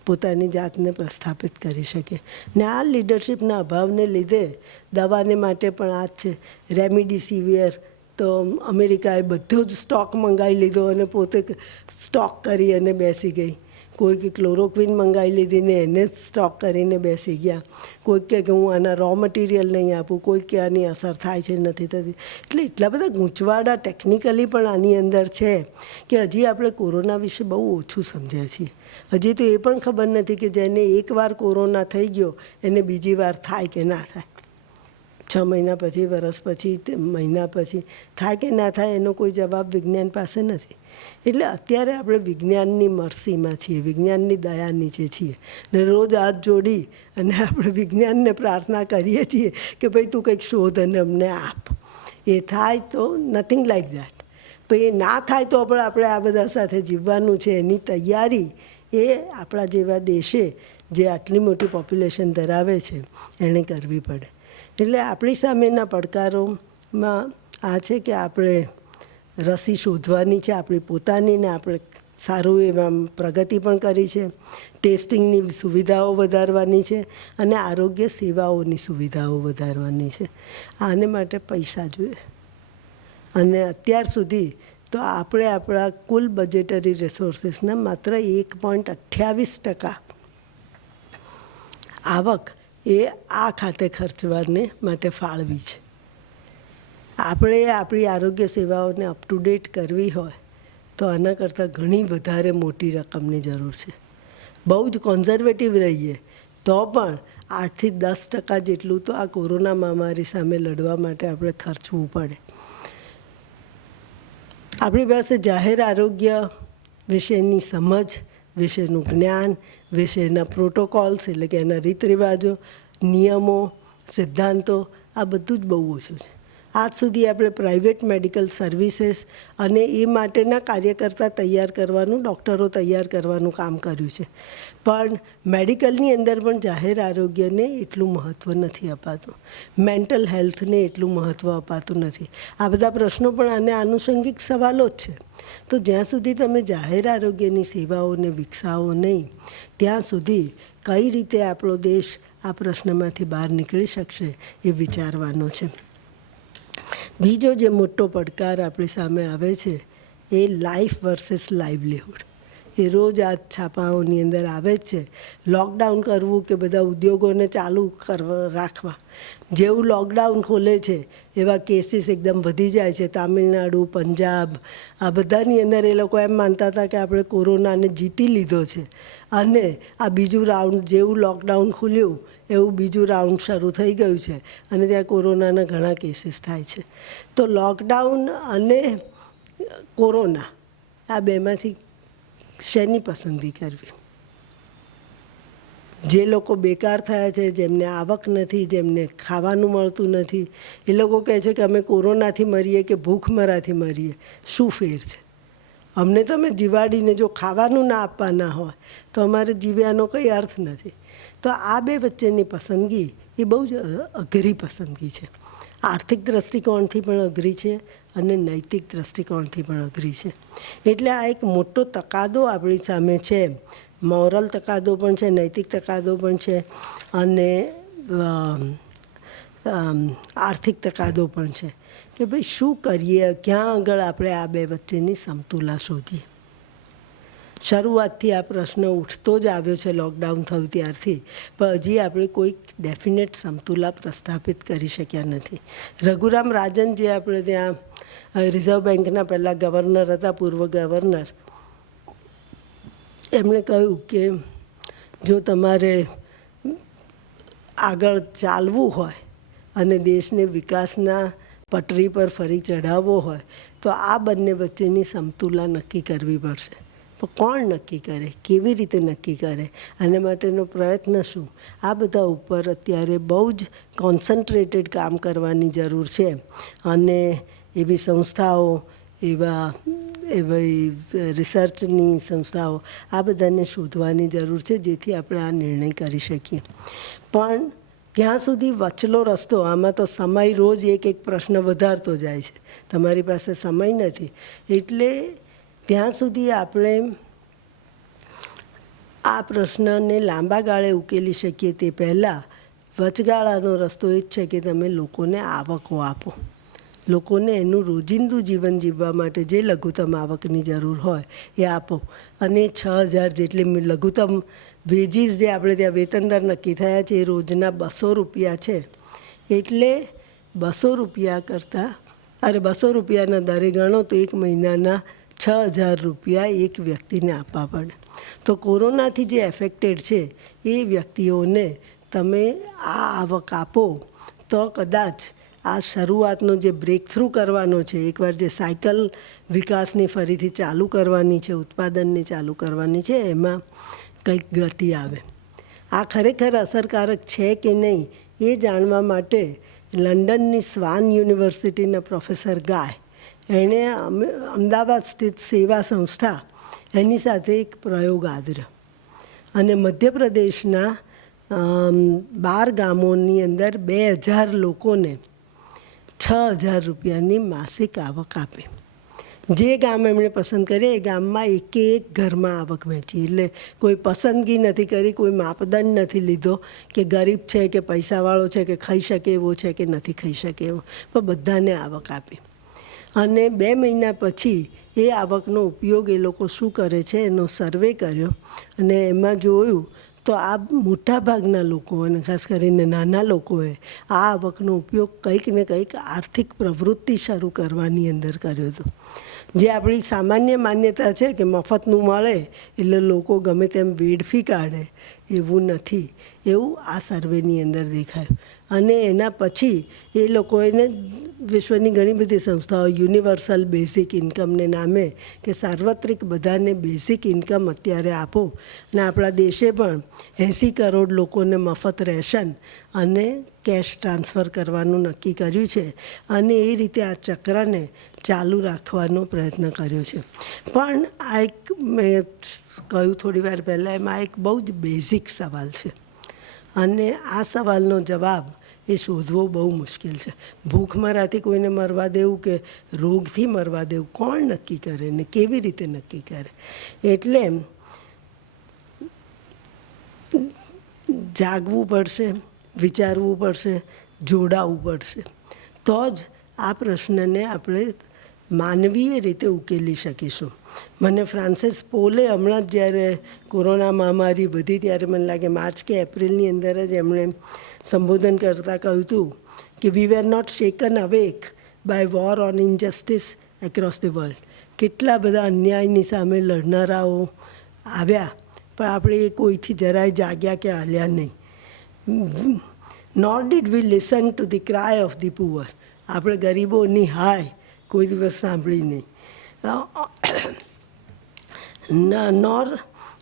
પોતાની જાતને પ્રસ્થાપિત કરી શકે. ને આ લીડરશિપના અભાવને લીધે દવાને માટે પણ આ જ છે. રેમડેસિવિર તો અમેરિકાએ બધો જ સ્ટોક મંગાવી લીધો અને પોતે સ્ટોક કરી અને બેસી ગઈ. કોઈક ક્લોરોક્વિન મંગાવી લીધી ને એને જ સ્ટોક કરીને બેસી ગયા. કોઈક કહે કે હું આના રો મટીરિયલ નહીં આપું, કોઈક કે આની અસર થાય છે નથી થતી. એટલે એટલા બધા ગૂંચવાડા ટેકનિકલી પણ આની અંદર છે કે હજી આપણે કોરોના વિશે બહુ ઓછું સમજ્યા છીએ. હજી તો એ પણ ખબર નથી કે જેને એકવાર કોરોના થઈ ગયો એને બીજી વાર થાય કે ના થાય. 6 મહિના પછી, વરસ પછી, મહિના પછી થાય કે ના થાય એનો કોઈ જવાબ વિજ્ઞાન પાસે નથી. એટલે અત્યારે આપણે વિજ્ઞાનની મરસીમાં છીએ, વિજ્ઞાનની દયા નીચે છીએ ને રોજ હાથ જોડી અને આપણે વિજ્ઞાનને પ્રાર્થના કરીએ છીએ કે ભાઈ તું કંઈક શોધ અને અમને આપ. એ થાય તો નથિંગ લાઈક દેટ. પણ એ ના થાય તો પણ આપણે આ બધા સાથે જીવવાનું છે. એની તૈયારી એ આપણા જેવા દેશે જે આટલી મોટી પોપ્યુલેશન ધરાવે છે એણે કરવી પડે. એટલે આપણી સામેના પડકારોમાં આ છે કે આપણે રસી શોધવાની છે આપણી પોતાની, ને આપણે સારું એમાં પ્રગતિ પણ કરી છે. ટેસ્ટિંગની સુવિધાઓ વધારવાની છે અને આરોગ્ય સેવાઓની સુવિધાઓ વધારવાની છે. આને માટે પૈસા જોઈએ. અને અત્યાર સુધી તો આપણે આપણા કુલ બજેટરી રિસોર્સિસના માત્ર 1.28% આવક એ આ ખાતે ખર્ચવાને માટે ફાળવી છે. આપણે આપણી આરોગ્ય સેવાઓને અપ ટુ ડેટ કરવી હોય તો આના કરતાં ઘણી વધારે મોટી રકમની જરૂર છે. બહુ જ કોન્ઝર્વેટિવ રહીએ તો પણ 8 થી 10% જેટલું તો આ કોરોના મહામારી સામે લડવા માટે આપણે ખર્ચવું પડે. આપણી પાસે જાહેર આરોગ્ય વિશેની સમજ, વિશેનું જ્ઞાન, વિશેના પ્રોટોકોલ્સ એટલે કે એના રીત રિવાજો, નિયમો, સિદ્ધાંતો આ બધું જ બહુ ઓછું છે. આજ સુધી આપણે પ્રાઇવેટ મેડિકલ સર્વિસીસ અને એ માટેના કાર્યકર્તા તૈયાર કરવાનું, ડૉક્ટરો તૈયાર કરવાનું કામ કર્યું છે. પણ મેડિકલની અંદર પણ જાહેર આરોગ્યને એટલું મહત્ત્વ નથી અપાતું. મેન્ટલ હેલ્થને એટલું મહત્ત્વ અપાતું નથી. આ બધા પ્રશ્નો પણ આને આનુષંગિક સવાલો જ છે. તો જ્યાં સુધી તમે જાહેર આરોગ્યની સેવાઓને વિકસાવો નહીં ત્યાં સુધી કઈ રીતે આપણો દેશ આ પ્રશ્નમાંથી બહાર નીકળી શકશે એ વિચારવાનો છે. બીજો જે મોટો પડકાર આપણી સામે આવે છે એ લાઈફ વર્સિસ લાઇવલીહુડ. એ રોજ આ છાપાઓની અંદર આવે જ છે. લોકડાઉન કરવું કે બધા ઉદ્યોગોને ચાલુ રાખવા, જેવું લોકડાઉન ખોલે છે એવા કેસીસ એકદમ વધી જાય છે. તામિલનાડુ, પંજાબ, આ બધાની અંદર એ લોકો એમ માનતા હતા કે આપણે કોરોનાને જીતી લીધો છે, અને આ બીજું રાઉન્ડ, જેવું લોકડાઉન ખુલ્યું એવું બીજું રાઉન્ડ શરૂ થઈ ગયું છે, અને ત્યાં કોરોનાના ઘણા કેસીસ થાય છે. તો લોકડાઉન અને કોરોના, આ બેમાંથી શેની પસંદગી કરવી? જે લોકો બેકાર થયા છે, જેમને આવક નથી, જેમને ખાવાનું મળતું નથી, એ લોકો કહે છે કે અમે કોરોનાથી મરીએ કે ભૂખમરાથી મરીએ, શું ફેર છે? અમને તમે જીવાડીને જો ખાવાનું ના આપવાના હોય તો અમારે જીવ્યાનો કંઈ અર્થ નથી. તો આ બે વચ્ચેની પસંદગી એ બહુ જ અઘરી પસંદગી છે. આર્થિક દૃષ્ટિકોણથી પણ અઘરી છે અને નૈતિક દૃષ્ટિકોણથી પણ અઘરી છે. એટલે આ એક મોટો તકાદો આપણી સામે છે. મોરલ તકાદો પણ છે, નૈતિક તકાદો પણ છે, અને આર્થિક તકાદો પણ છે કે ભાઈ શું કરીએ, ક્યાં આગળ આપણે આ બે વચ્ચેની સમતુલા શોધીએ. શરૂઆતથી આ પ્રશ્ન ઉઠતો જ આવ્યો છે લોકડાઉન થયું ત્યારથી, પણ હજી આપણે કોઈક ડેફિનેટ સમતુલા પ્રસ્થાપિત કરી શક્યા નથી. રઘુરામ રાજન, જે આપણે ત્યાં રિઝર્વ બેન્કના પહેલાં ગવર્નર હતા, પૂર્વ ગવર્નર, એમણે કહ્યું કે જો તમારે આગળ ચાલવું હોય અને દેશને વિકાસના પટરી પર ફરી ચઢાવવો હોય તો આ બંને વચ્ચેની સમતુલા નક્કી કરવી પડશે. પણ કોણ નક્કી કરે, કેવી રીતે નક્કી કરે, આને માટેનો પ્રયત્ન શું? આ બધા ઉપર અત્યારે બહુ જ કોન્સન્ટ્રેટેડ કામ કરવાની જરૂર છે. અને એવી સંસ્થાઓ, એવી રિસર્ચની સંસ્થાઓ, આ બધાને શોધવાની જરૂર છે જેથી આપણે આ નિર્ણય કરી શકીએ. પણ ત્યાં સુધી વચલો રસ્તો, આમાં તો સમય રોજ એક પ્રશ્ન વધારતો જાય છે. તમારી પાસે સમય નથી, એટલે ત્યાં સુધી આપણે આ પ્રશ્નને લાંબા ગાળે ઉકેલી શકીએ તે પહેલાં વચગાળાનો રસ્તો એ જ છે કે તમે લોકોને આવકો આપો. લોકોને એનું રોજિંદુ જીવન જીવવા માટે જે લઘુત્તમ આવકની જરૂર હોય એ આપો. અને 6,000 જેટલી લઘુત્તમ વેજીસ જે આપણે ત્યાં વેતનદર નક્કી થયા છે એ રોજના 200 રૂપિયા છે. એટલે 200 રૂપિયા કરતાં, 200 રૂપિયાના દરે ગણો તો એક મહિનાના 6,000 રૂપિયા એક વ્યક્તિને આપવા પડે. તો કોરોનાથી જે એફેક્ટેડ છે એ વ્યક્તિઓને તમે આ આવક આપો તો કદાચ આ શરૂઆતનો જે બ્રેક થ્રુ કરવાનો છે, એકવાર જે સાયકલ વિકાસની ફરીથી ચાલુ કરવાની છે, ઉત્પાદનની ચાલુ કરવાની છે, એમાં કંઈક ગતિ આવે. આ ખરેખર અસરકારક છે કે નહીં એ જાણવા માટે લંડનની સ્વાન યુનિવર્સિટીના પ્રોફેસર ગાય, એણે અમદાવાદ સ્થિત સેવા સંસ્થા એની સાથે એક પ્રયોગ આદર્યો અને મધ્યપ્રદેશના 12 ગામોની અંદર 2,000 લોકોને 6,000 રૂપિયાની માસિક આવક આપી. જે ગામ એમણે પસંદ કરે એ ગામમાં એક ઘરમાં આવક વહેંચી. એટલે કોઈ પસંદગી નથી કરી, કોઈ માપદંડ નથી લીધો કે ગરીબ છે કે પૈસાવાળો છે કે ખાઈ શકે એવો છે કે નથી ખાઈ શકે એવો, પણ બધાને આવક આપી. અને 2 મહિના પછી એ આવકનો ઉપયોગ એ લોકો શું કરે છે એનો સર્વે કર્યો, અને એમાં જોયું તો આ મોટાભાગના લોકો, અને ખાસ કરીને નાના લોકોએ આ આવકનો ઉપયોગ કંઈક ને કંઈક આર્થિક પ્રવૃત્તિ શરૂ કરવાની અંદર કર્યો હતો. જે આપણી સામાન્ય માન્યતા છે કે મફતનું મળે એટલે લોકો ગમે તેમ વેડફી કાઢે, એવું નથી, એવું આ સર્વેની અંદર દેખાયું. અને એના પછી એ લોકોને વિશ્વની ઘણી બધી સંસ્થાઓ યુનિવર્સલ બેઝિક ઇન્કમને નામે કે સાર્વત્રિક બધાને બેઝિક ઇન્કમ અત્યારે આપો, અને આપણા દેશે પણ 80 કરોડ લોકોને મફત રેશન અને કેશ ટ્રાન્સફર કરવાનું નક્કી કર્યું છે. અને એ રીતે આ ચક્રને ચાલુ રાખવાનો પ્રયત્ન કર્યો છે. પણ આ એક, મેં કહ્યું થોડી વાર પહેલાં, એમાં એક બહુ જ બેઝિક સવાલ છે, અને આ સવાલનો જવાબ એ શોધવો બહુ મુશ્કેલ છે. ભૂખમરાથી કોઈને મરવા દેવું કે રોગથી મરવા દેવું કોણ નક્કી કરે ને કેવી રીતે નક્કી કરે? એટલે જાગવું પડશે, વિચારવું પડશે, જોડાવવું પડશે, તો જ આ પ્રશ્નને આપણે માનવીય રીતે ઉકેલી શકીશું. મને ફ્રાન્સિસ પોલે હમણાં જ જ્યારે કોરોના મહામારી વધી ત્યારે મને લાગે માર્ચ કે એપ્રિલની અંદર જ એમણે સંબોધન કરતાં કહ્યું હતું કે we were not shaken awake by war on injustice across the world. કેટલા બધા અન્યાયની સામે લડનારાઓ આવ્યા, પણ આપણે એ કોઈથી જરાય જાગ્યા કે હાલ્યા નહીં. Nor did we listen to the cry of the poor. આપણે ગરીબોની હાય કોઈ દિવસ સાંભળી નહીં. Nor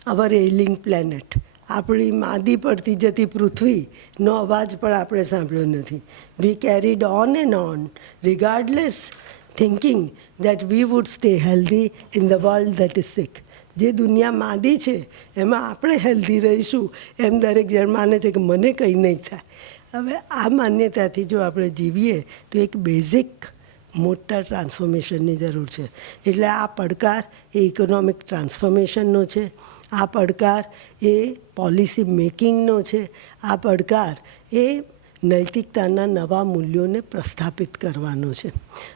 our ailing planet. આપણી માદી પડતી જતી પૃથ્વીનો અવાજ પણ આપણે સાંભળ્યો નથી. We carried on and on regardless thinking that we would stay healthy in the world that is sick. જે દુનિયા માદી છે એમાં આપણે હેલ્ધી રહીશું એમ દરેક જણ માને છે કે મને કંઈ નહીં થાય. હવે આ માન્યતાથી જો આપણે જીવીએ તો એક બેઝિક મોટા ટ્રાન્સફોર્મેશનની જરૂર છે. એટલે આ પડકાર એ ઇકોનોમિક ટ્રાન્સફોર્મેશનનો છે, આ પડકાર એ પોલિસી મેકિંગનો છે, આ પડકાર એ નૈતિકતાના નવા મૂલ્યોને પ્રસ્થાપિત કરવાનો છે.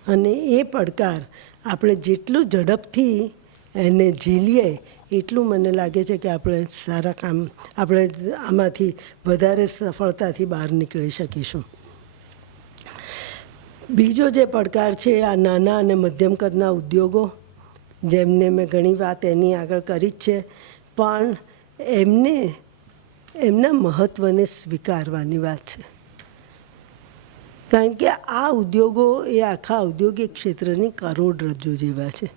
અને એ પડકાર આપણે જેટલું ઝડપથી એને ઝીલીએ એટલું મને લાગે છે કે આપણે સારા કામ આપણે આમાંથી વધારે સફળતાથી બહાર નીકળી શકીશું. બીજો જે પડકાર છે આ નાના અને મધ્યમ કદના ઉદ્યોગો, જેમને મેં ઘણી વાત એની આગળ કરી જ છે, પણ એમના મહત્ત્વને સ્વીકારવાની વાત છે. કારણ કે આ ઉદ્યોગો એ આખા ઔદ્યોગિક ક્ષેત્રની કરોડરજ્જુ જેવા છે.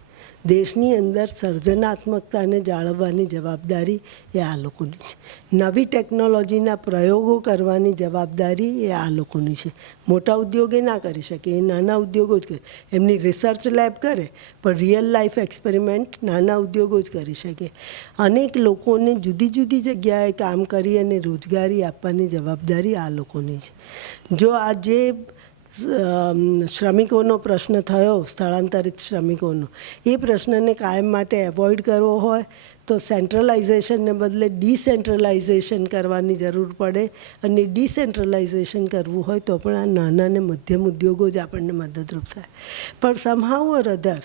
દેશની અંદર સર્જનાત્મકતાને જાળવવાની જવાબદારી એ આ લોકોની છે. નવી ટેકનોલોજીના પ્રયોગો કરવાની જવાબદારી એ આ લોકોની છે. મોટા ઉદ્યોગે ના કરી શકે, એ નાના ઉદ્યોગો જ કરે. એમની રિસર્ચ લેબ કરે, પણ રિયલ લાઈફ એક્સપેરિમેન્ટ નાના ઉદ્યોગો જ કરી શકે. અનેક લોકોને જુદી જુદી જગ્યાએ કામ કરી અને રોજગારી આપવાની જવાબદારી આ લોકોની છે. જો આ જે શ્રમિકોનો પ્રશ્ન થયો, સ્થળાંતરિત શ્રમિકોનો, એ પ્રશ્નને કાયમ માટે એવોઇડ કરવો હોય તો સેન્ટ્રલાઇઝેશનને બદલે ડિસેન્ટ્રલાઇઝેશન કરવાની જરૂર પડે. અને ડિસેન્ટ્રલાઇઝેશન કરવું હોય તો પણ આ નાના અને મધ્યમ ઉદ્યોગો જ આપણને મદદરૂપ થાય. પણ સમહાઉ ઓર અધર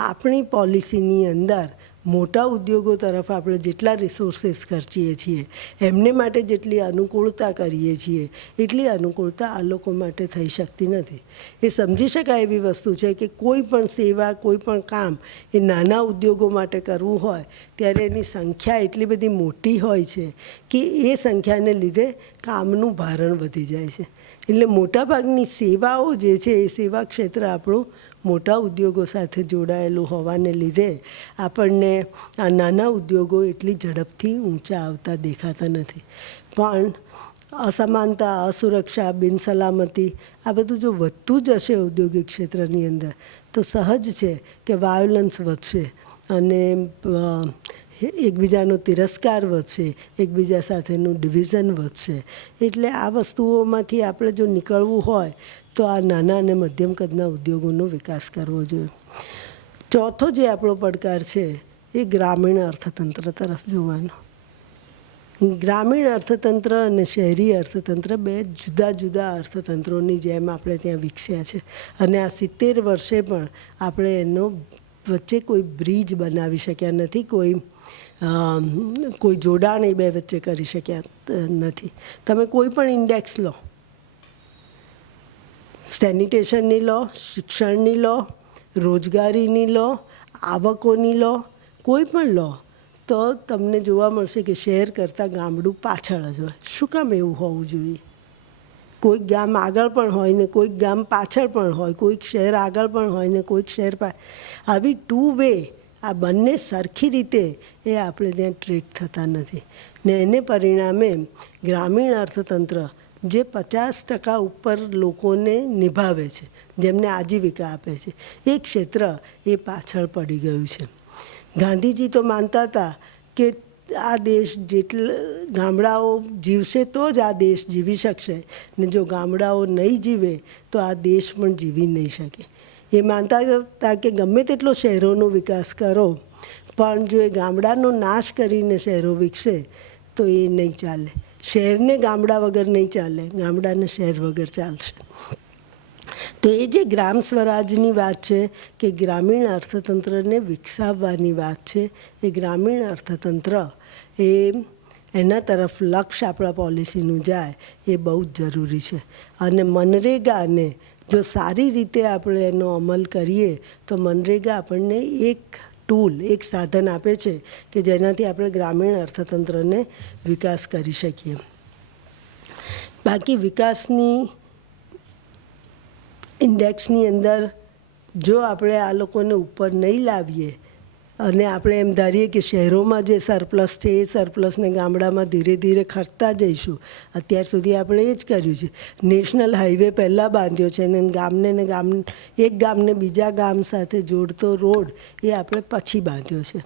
આપણી પોલિસીની અંદર મોટા ઉદ્યોગો તરફ આપણે જેટલા રિસોર્સિસ ખર્ચીએ છીએ, એમને માટે જેટલી અનુકૂળતા કરીએ છીએ, એટલી અનુકૂળતા આ લોકો માટે થઈ શકતી નથી. એ સમજી શકાય એવી વસ્તુ છે કે કોઈ પણ સેવા, કોઈ પણ કામ એ નાના ઉદ્યોગો માટે કરવું હોય ત્યારે એની સંખ્યા એટલી બધી મોટી હોય છે કે એ સંખ્યાને લીધે કામનું ભારણ વધી જાય છે. એટલે મોટાભાગની સેવાઓ જે છે એ સેવા ક્ષેત્ર આપણું મોટા ઉદ્યોગો સાથે જોડાયેલું હોવાને લીધે આપણને આ નાના ઉદ્યોગો એટલી ઝડપથી ઊંચા આવતા દેખાતા નથી. પણ અસમાનતા, અસુરક્ષા, બિનસલામતી આ બધું જો વધતું જ હશે ઔદ્યોગિક ક્ષેત્રની અંદર તો સહજ છે કે વાયોલન્સ વધશે અને એકબીજાનો તિરસ્કાર વધશે, એકબીજા સાથેનું ડિવિઝન વધશે. એટલે આ વસ્તુઓમાંથી આપણે જો નીકળવું હોય તો આ નાના અને મધ્યમ કદના ઉદ્યોગોનો વિકાસ કરવો જોઈએ. ચોથો જે આપણો પડકાર છે એ ગ્રામીણ અર્થતંત્ર તરફ જોવાનો. ગ્રામીણ અર્થતંત્ર અને શહેરી અર્થતંત્ર બે જુદા જુદા અર્થતંત્રોની જેમ આપણે ત્યાં વિકસ્યા છે. અને આ 70 વર્ષે પણ આપણે એનો વચ્ચે કોઈ બ્રિજ બનાવી શક્યા નથી, કોઈ જોડાણ એ બે વચ્ચે કરી શક્યા નથી. તમે કોઈ પણ ઇન્ડેક્સ લો, સેનિટેશનની લો, શિક્ષણની લો, રોજગારીની લો, આવકોની લો, કોઈ પણ લો તો તમને જોવા મળશે કે શહેર કરતાં ગામડું પાછળ જ હોય. શું કામ એવું હોવું જોઈએ? કોઈક ગામ આગળ પણ હોય ને કોઈક ગામ પાછળ પણ હોય, કોઈક શહેર આગળ પણ હોય ને કોઈક શહેર આવી 2 વે આ બંને સરખી રીતે એ આપણે ત્યાં ટ્રીટ થતા નથી. ને એને પરિણામે ગ્રામીણ અર્થતંત્ર જે 50% ઉપર લોકોને નિભાવે છે, જેમને આજીવિકા આપે છે, એ ક્ષેત્ર એ પાછળ પડી ગયું છે. ગાંધીજી તો માનતા હતા કે આ દેશ ગામડાઓ જીવશે તો જ આ દેશ જીવી શકશે, ને જો ગામડાઓ નહીં જીવે તો આ દેશ પણ જીવી નહીં શકે. એ માનતા હતા કે ગમે તેટલો શહેરોનો વિકાસ કરો પણ જો એ ગામડાનો નાશ કરીને શહેરો વિકસે તો એ નહીં ચાલે. શહેરને ગામડા વગર નહીં ચાલે, ગામડાને શહેર વગર ચાલશે. તો એ જે ગ્રામ સ્વરાજની વાત છે કે ગ્રામીણ અર્થતંત્રને વિકસાવવાની વાત છે, એ ગ્રામીણ અર્થતંત્ર એના તરફ લક્ષ્ય આપણા પોલિસીનું જાય એ બહુ જ જરૂરી છે. અને મનરેગાને જો સારી રીતે આપણે એનો અમલ કરીએ તો મનરેગા આપણને એક ટૂલ, એક સાધન આપે છે કે જેનાથી આપણે ગ્રામીણ અર્થતંત્રને વિકાસ કરી શકીએ. બાકી વિકાસની ઇન્ડેક્સની અંદર જો આપણે આ લોકોને ઉપર નહીં લાવીએ અને આપણે એમ ધારીએ કે શહેરોમાં જે સરપ્લસ છે એ સરપ્લસને ગામડામાં ધીરે ધીરે ખર્ચતા જઈશું. અત્યાર સુધી આપણે એ જ કર્યું છે. નેશનલ હાઈવે પહેલાં બાંધ્યો છે અને એક ગામને બીજા ગામ સાથે જોડતો રોડ એ આપણે પછી બાંધ્યો છે.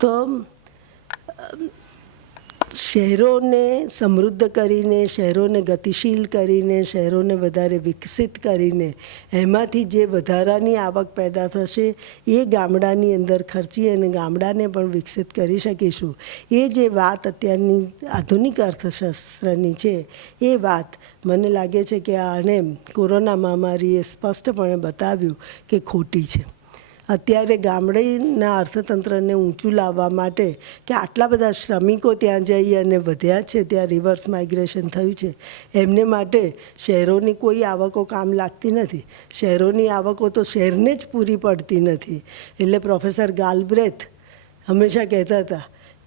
તો શહેરોને સમૃદ્ધ કરીને, શહેરોને ગતિશીલ કરીને, શહેરોને વધારે વિકસિત કરીને એમાંથી જે વધારાની આવક પેદા થશે એ ગામડાની અંદર ખર્ચી અને ગામડાને પણ વિકસિત કરી શકીશું. એ જે વાત અત્યારની આધુનિક અર્થશાસ્ત્રની છે એ વાત મને લાગે છે કે આને કોરોના મહામારીએ સ્પષ્ટપણે બતાવ્યું કે ખોટી છે. અત્યારે ગામડેના અર્થતંત્રને ઊંચું લાવવા માટે કે આટલા બધા શ્રમિકો ત્યાં જઈ અને વધ્યા છે, ત્યાં રિવર્સ માઇગ્રેશન થયું છે, એમને માટે શહેરોની કોઈ આવકો કામ લાગતી નથી. શહેરોની આવકો તો શહેરને જ પૂરી પડતી નથી. એટલે પ્રોફેસર ગાલ્બ્રેથ હંમેશા કહેતા હતા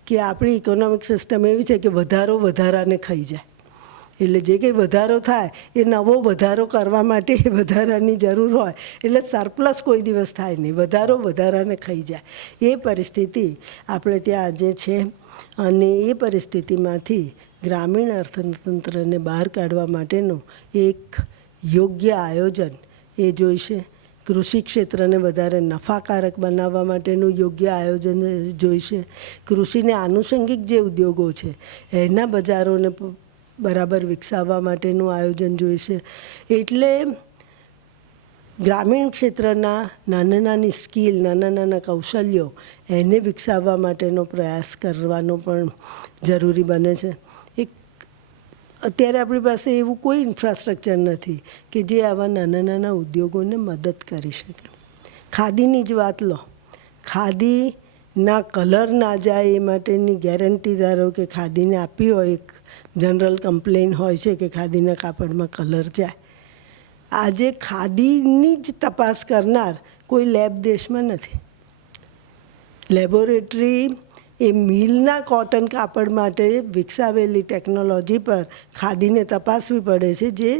કે આપણી ઇકોનોમિક સિસ્ટમ એવી છે કે વધારો વધારાને ખાઈ જાય. એટલે જે કંઈ વધારો થાય એ નવો વધારો કરવા માટે એ વધારાની જરૂર હોય, એટલે સરપ્લસ કોઈ દિવસ થાય નહીં, વધારો વધારાને ખાઈ જાય. એ પરિસ્થિતિ આપણે ત્યાં આજે છે. અને એ પરિસ્થિતિમાંથી ગ્રામીણ અર્થતંત્રને બહાર કાઢવા માટેનું એક યોગ્ય આયોજન એ જોઈશે. કૃષિ ક્ષેત્રને વધારે નફાકારક બનાવવા માટેનું યોગ્ય આયોજન જોઈશે. કૃષિને આનુષંગિક જે ઉદ્યોગો છે એના બજારોને બરાબર વિકસાવવા માટેનું આયોજન જોઈશે. એટલે ગ્રામીણ ક્ષેત્રના નાની સ્કિલ, નાના કૌશલ્યો એને વિકસાવવા માટેનો પ્રયાસ કરવાનો પણ જરૂરી બને છે. અત્યારે આપણી પાસે એવું કોઈ ઇન્ફ્રાસ્ટ્રક્ચર નથી કે જે આવા નાના ઉદ્યોગોને મદદ કરી શકે. ખાદીની જ વાત લો, ખાદીના કલર ના જાય એ માટેની ગેરંટી ધારો કે ખાદીને આપી હોય, એક જનરલ કમ્પ્લેન હોય છે કે ખાદીના કાપડમાં કલર જાય. આજે ખાદીની જ તપાસ કરનાર કોઈ લેબ દેશમાં નથી. લેબોરેટરી એ મિલના કોટન કાપડ માટે વિકસાવેલી ટેકનોલોજી પર ખાદીને તપાસવી પડે છે, જે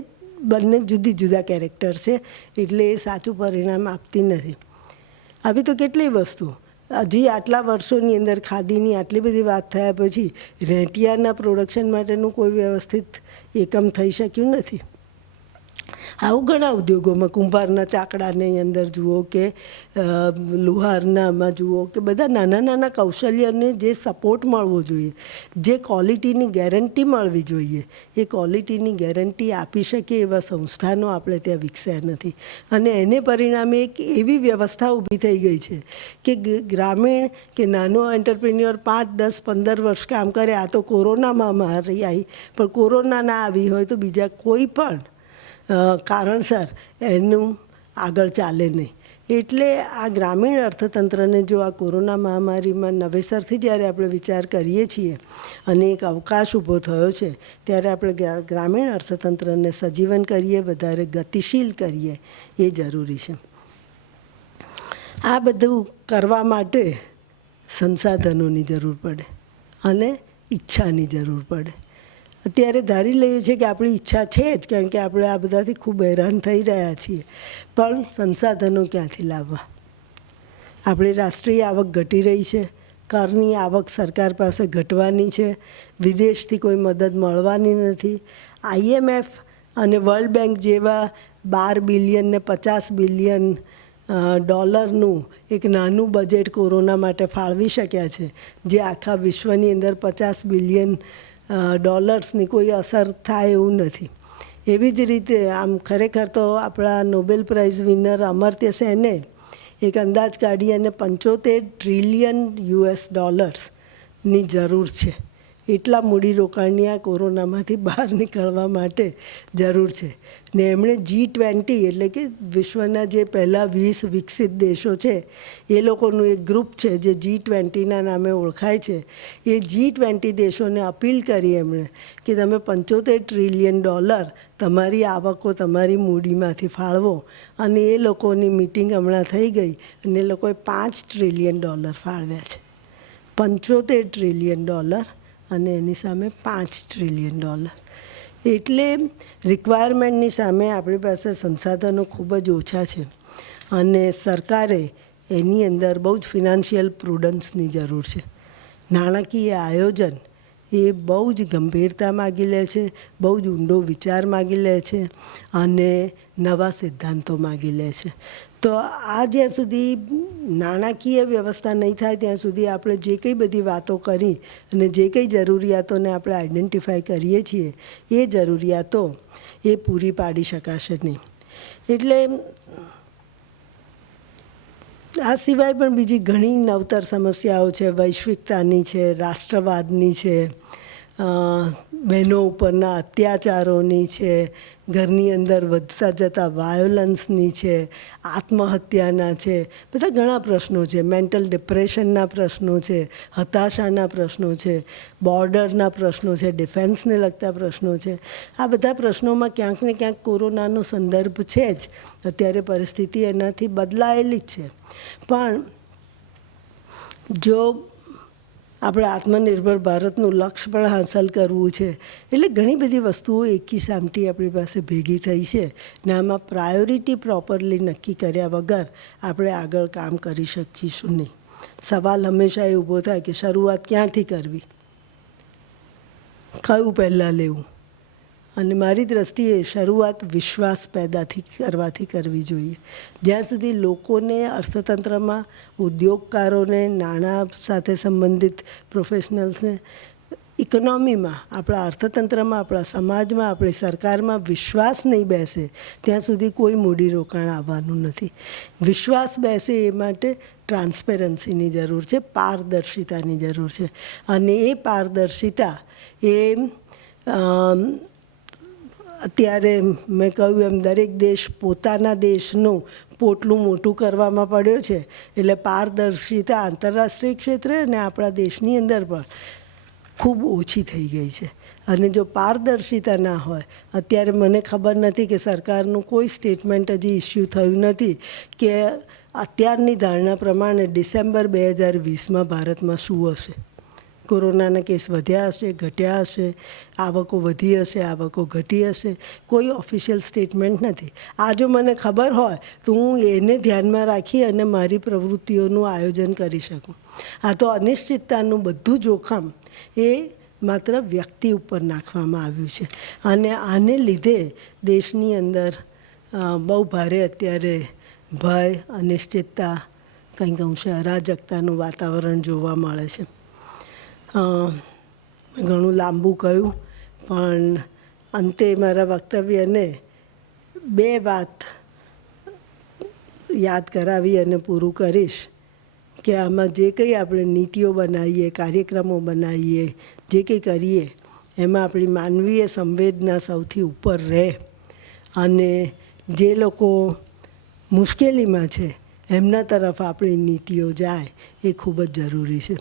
બંને જુદા કેરેક્ટર છે, એટલે એ સાચું પરિણામ આપતી નથી. આવી તો કેટલી વસ્તુ હજી આટલા વર્ષોની અંદર ખાદીની આટલી બધી વાત થયા પછી રેંટિયાના પ્રોડક્શન માટેનું કોઈ વ્યવસ્થિત એકમ થઈ શક્યું નથી. આવું ઘણા ઉદ્યોગોમાં કુંભારના ચાકડાની અંદર જુઓ કે લુહારનામાં જુઓ કે બધા નાના કૌશલ્યને જે સપોર્ટ મળવો જોઈએ, જે ક્વોલિટીની ગેરંટી મળવી જોઈએ, એ ક્વોલિટીની ગેરંટી આપી શકે એવા સંસ્થાનો આપણે ત્યાં વિકસ્યા નથી. અને એને પરિણામે એક એવી વ્યવસ્થા ઊભી થઈ ગઈ છે કે ગ્રામીણ કે નાનો એન્ટરપ્રિન્યોર 5, 10, 15 વર્ષ કામ કરે. આ તો કોરોનામાં મહામારી આવી, પણ કોરોના ના આવી હોય તો બીજા કોઈ પણ કારણસર એનું આગળ ચાલે નહીં. એટલે આ ગ્રામીણ અર્થતંત્રને જો આ કોરોના મહામારીમાં નવેસરથી જ્યારે આપણે વિચાર કરીએ છીએ અને એક અવકાશ ઊભો થયો છે, ત્યારે આપણે ગ્રામીણ અર્થતંત્રને સજીવન કરીએ, વધારે ગતિશીલ કરીએ, એ જરૂરી છે. આ બધું કરવા માટે સંસાધનોની જરૂર પડે અને ઈચ્છાની જરૂર પડે. અત્યારે ધારી લઈએ છીએ કે આપણી ઈચ્છા છે જ, કારણ કે આપણે આ બધાથી ખૂબ હેરાન થઈ રહ્યા છીએ, પણ સંસાધનો ક્યાંથી લાવવા? આપણી રાષ્ટ્રીય આવક ઘટી રહી છે, કરની આવક સરકાર પાસે ઘટવાની છે, વિદેશથી કોઈ મદદ મળવાની નથી. IMF અને વર્લ્ડ બેંક જેવા 12 બિલિયન ને 50 બિલિયન ડોલરનું એક નાનું બજેટ કોરોના માટે ફાળવી શક્યા છે, જે આખા વિશ્વની અંદર 50 બિલિયન ડોલર્સની કોઈ અસર થાય એવું નથી. એવી જ રીતે આમ ખરેખર તો આપણા નોબેલ પ્રાઇઝ વિનર અમર્ત્ય સેને એક અંદાજ કાઢી અને $75 ટ્રિલિયન ની જરૂર છે એટલા મૂડીરોકાણની આ કોરોનામાંથી બહાર નીકળવા માટે જરૂર છે. ને એમણે G20 એટલે કે વિશ્વના જે પહેલાં 20 વિકસિત દેશો છે એ લોકોનું એક ગ્રુપ છે જે G20ના નામે ઓળખાય છે. એ G20 દેશોને અપીલ કરી એમણે કે તમે $75 ટ્રિલિયન તમારી આવકો તમારી મૂડીમાંથી ફાળવો. અને એ લોકોની મિટિંગ હમણાં થઈ ગઈ અને એ લોકોએ $5 ટ્રિલિયન ફાળવ્યા છે. $75 ટ્રિલિયન અને એની સામે $5 ટ્રિલિયન. એટલે રિક્વાયરમેન્ટની સામે આપણી પાસે સંસાધનો ખૂબ જ ઓછા છે અને સરકારે એની અંદર બહુ જ ફિનાન્શિયલ પ્રુડન્સની જરૂર છે. નાણાકીય આયોજન એ બહુ જ ગંભીરતા માગી લે છે, બહુ જ ઊંડો વિચાર માગી લે છે અને નવા સિદ્ધાંતો માગી લે છે. તો આ જ્યાં સુધી નાણાકીય વ્યવસ્થા નહીં થાય ત્યાં સુધી આપણે જે કંઈ બધી વાતો કરી અને જે કંઈ જરૂરિયાતોને આપણે આઈડેન્ટિફાઈ કરીએ છીએ એ જરૂરિયાતો એ પૂરી પાડી શકાશે નહીં. એટલે આ સિવાય પણ બીજી ઘણી નવતર સમસ્યાઓ છે. વૈશ્વિકતાની છે, રાષ્ટ્રવાદની છે, બહેનો ઉપરના અત્યાચારોની છે, ઘરની અંદર વધતા જતા વાયોલન્સની છે, આત્મહત્યાના છે, બધા ઘણા પ્રશ્નો છે. મેન્ટલ ડિપ્રેશનના પ્રશ્નો છે, હતાશાના પ્રશ્નો છે, બોર્ડરના પ્રશ્નો છે, ડિફેન્સને લગતા પ્રશ્નો છે. આ બધા પ્રશ્નોમાં ક્યાંક ને ક્યાંક કોરોનાનો સંદર્ભ છે જ. અત્યારે પરિસ્થિતિ એનાથી બદલાયેલી જ છે. પણ જો આપણે આત્મનિર્ભર ભારતનું લક્ષ્ય પણ હાંસલ કરવું છે એટલે ઘણી બધી વસ્તુઓ એકી સામટી આપણી પાસે ભેગી થઈ છે ને આમાં પ્રાયોરિટી પ્રોપરલી નક્કી કર્યા વગર આપણે આગળ કામ કરી શકીશું નહીં. સવાલ હંમેશા એ ઊભો થાય કે શરૂઆત ક્યાંથી કરવી, કયું પહેલાં લેવું. અને મારી દ્રષ્ટિએ શરૂઆત વિશ્વાસ પેદાથી કરવાથી કરવી જોઈએ. જ્યાં સુધી લોકોને, અર્થતંત્રમાં, ઉદ્યોગકારોને, નાણાં સાથે સંબંધિત પ્રોફેશનલ્સને, ઇકોનોમીમાં, આપણા અર્થતંત્રમાં, આપણા સમાજમાં, આપણી સરકારમાં વિશ્વાસ નહીં બેસે ત્યાં સુધી કોઈ મૂડીરોકાણ આવવાનું નથી. વિશ્વાસ બેસે એ માટે ટ્રાન્સપેરન્સીની જરૂર છે, પારદર્શિતાની જરૂર છે. અને એ પારદર્શિતા એ અત્યારે મેં કહ્યું એમ દરેક દેશ પોતાના દેશનું પોટલું મોટું કરવામાં પડ્યો છે. એટલે પારદર્શિતા આંતરરાષ્ટ્રીય ક્ષેત્રે અને આપણા દેશની અંદર પણ ખૂબ ઓછી થઈ ગઈ છે. અને જો પારદર્શિતા ના હોય, અત્યારે મને ખબર નથી કે સરકારનું કોઈ સ્ટેટમેન્ટ હજી ઇસ્યુ થયું નથી કે અત્યારની ધારણા પ્રમાણે ડિસેમ્બર 2020માં ભારતમાં શું હશે. કોરોનાના કેસ વધ્યા હશે, ઘટ્યા હશે, આવકો વધી હશે, આવકો ઘટી હશે, કોઈ ઓફિશિયલ સ્ટેટમેન્ટ નથી. આ જો મને ખબર હોય તો હું એને ધ્યાનમાં રાખી અને મારી પ્રવૃત્તિઓનું આયોજન કરી શકું. આ તો અનિશ્ચિતતાનું બધું જોખમ એ માત્ર વ્યક્તિ ઉપર નાખવામાં આવ્યું છે. અને આને લીધે દેશની અંદર બહુ ભારે અત્યારે ભય, અનિશ્ચિતતા, કંઈક અંશે અરાજકતાનું વાતાવરણ જોવા મળે છે. ઘણું લાંબુ કહ્યું પણ અંતે મારા વક્તવ્યને 2 વાત યાદ કરાવી અને પૂરું કરીશ કે આમાં જે કંઈ આપણે નીતિઓ બનાવીએ, કાર્યક્રમો બનાવીએ, જે કંઈ કરીએ એમાં આપણી માનવીય સંવેદના સૌથી ઉપર રહે અને જે લોકો મુશ્કેલીમાં છે એમના તરફ આપણી નીતિઓ જાય એ ખૂબ જ જરૂરી છે.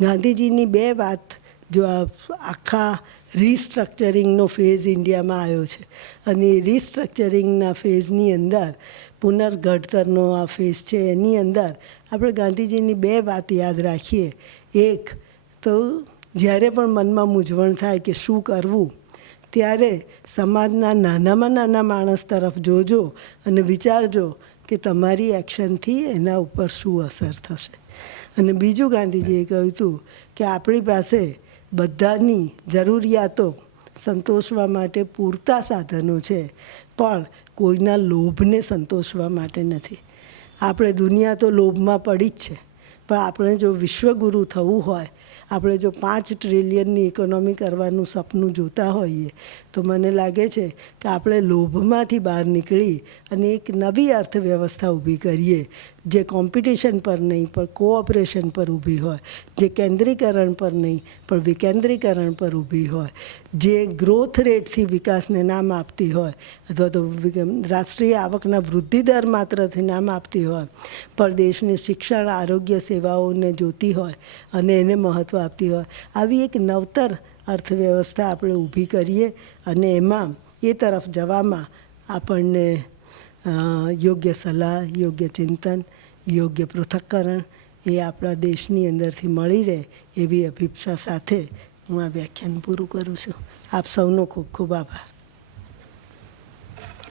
ગાંધીજીની 2 વાત જો આખા રિસ્ટ્રક્ચરિંગનો ફેઝ ઇન્ડિયામાં આવ્યો છે અને એ રિસ્ટ્રક્ચરિંગના ફેઝની અંદર પુનર્ઘડતરનો આ ફેઝ છે એની અંદર આપણે ગાંધીજીની 2 વાત યાદ રાખીએ. એક તો જ્યારે પણ મનમાં મૂંઝવણ થાય કે શું કરવું ત્યારે સમાજના નાનામાં નાના માણસ તરફ જોજો અને વિચારજો કે તમારી એક્શનથી એના ઉપર શું અસર થશે. અને બીજું ગાંધીજીએ કહ્યું હતું કે આપણી પાસે બધાની જરૂરિયાતો સંતોષવા માટે પૂરતા સાધનો છે પણ કોઈના લોભને સંતોષવા માટે નથી. આપણે દુનિયા તો લોભમાં પડી જ છે પણ આપણે જો વિશ્વગુરુ થવું હોય, આપણે જો 5 ટ્રિલિયનની ઇકોનોમી કરવાનું સપનું જોતા હોઈએ તો મને લાગે છે કે આપણે લોભમાંથી બહાર નીકળી અને એક નવી અર્થવ્યવસ્થા ઊભી કરીએ જે કોમ્પિટિશન પર નહીં પણ કોઓપરેશન પર ઊભી હોય, જે કેન્દ્રીકરણ પર નહીં પણ વિકેન્દ્રીકરણ પર ઊભી હોય, જે ગ્રોથ રેટથી વિકાસને નામ આપતી હોય અથવા તો રાષ્ટ્રીય આવકના વૃદ્ધિ દર માત્રથી નામ આપતી હોય, પણ દેશની શિક્ષણ, આરોગ્ય સેવાઓને જોતી હોય અને એને મહત્ત્વ આપતી હોય, આવી એક નવતર અર્થવ્યવસ્થા આપણે ઊભી કરીએ અને એમાં એ તરફ જવામાં આપણને યોગ્ય સલાહ, યોગ્ય ચિંતન, યોગ્ય પૃથક્કરણ એ આપણા દેશની અંદરથી મળી રહે એવી અભિપ્સા સાથે હું આ વ્યાખ્યાન પૂરું કરું છું. આપ સૌનો ખૂબ ખૂબ આભાર.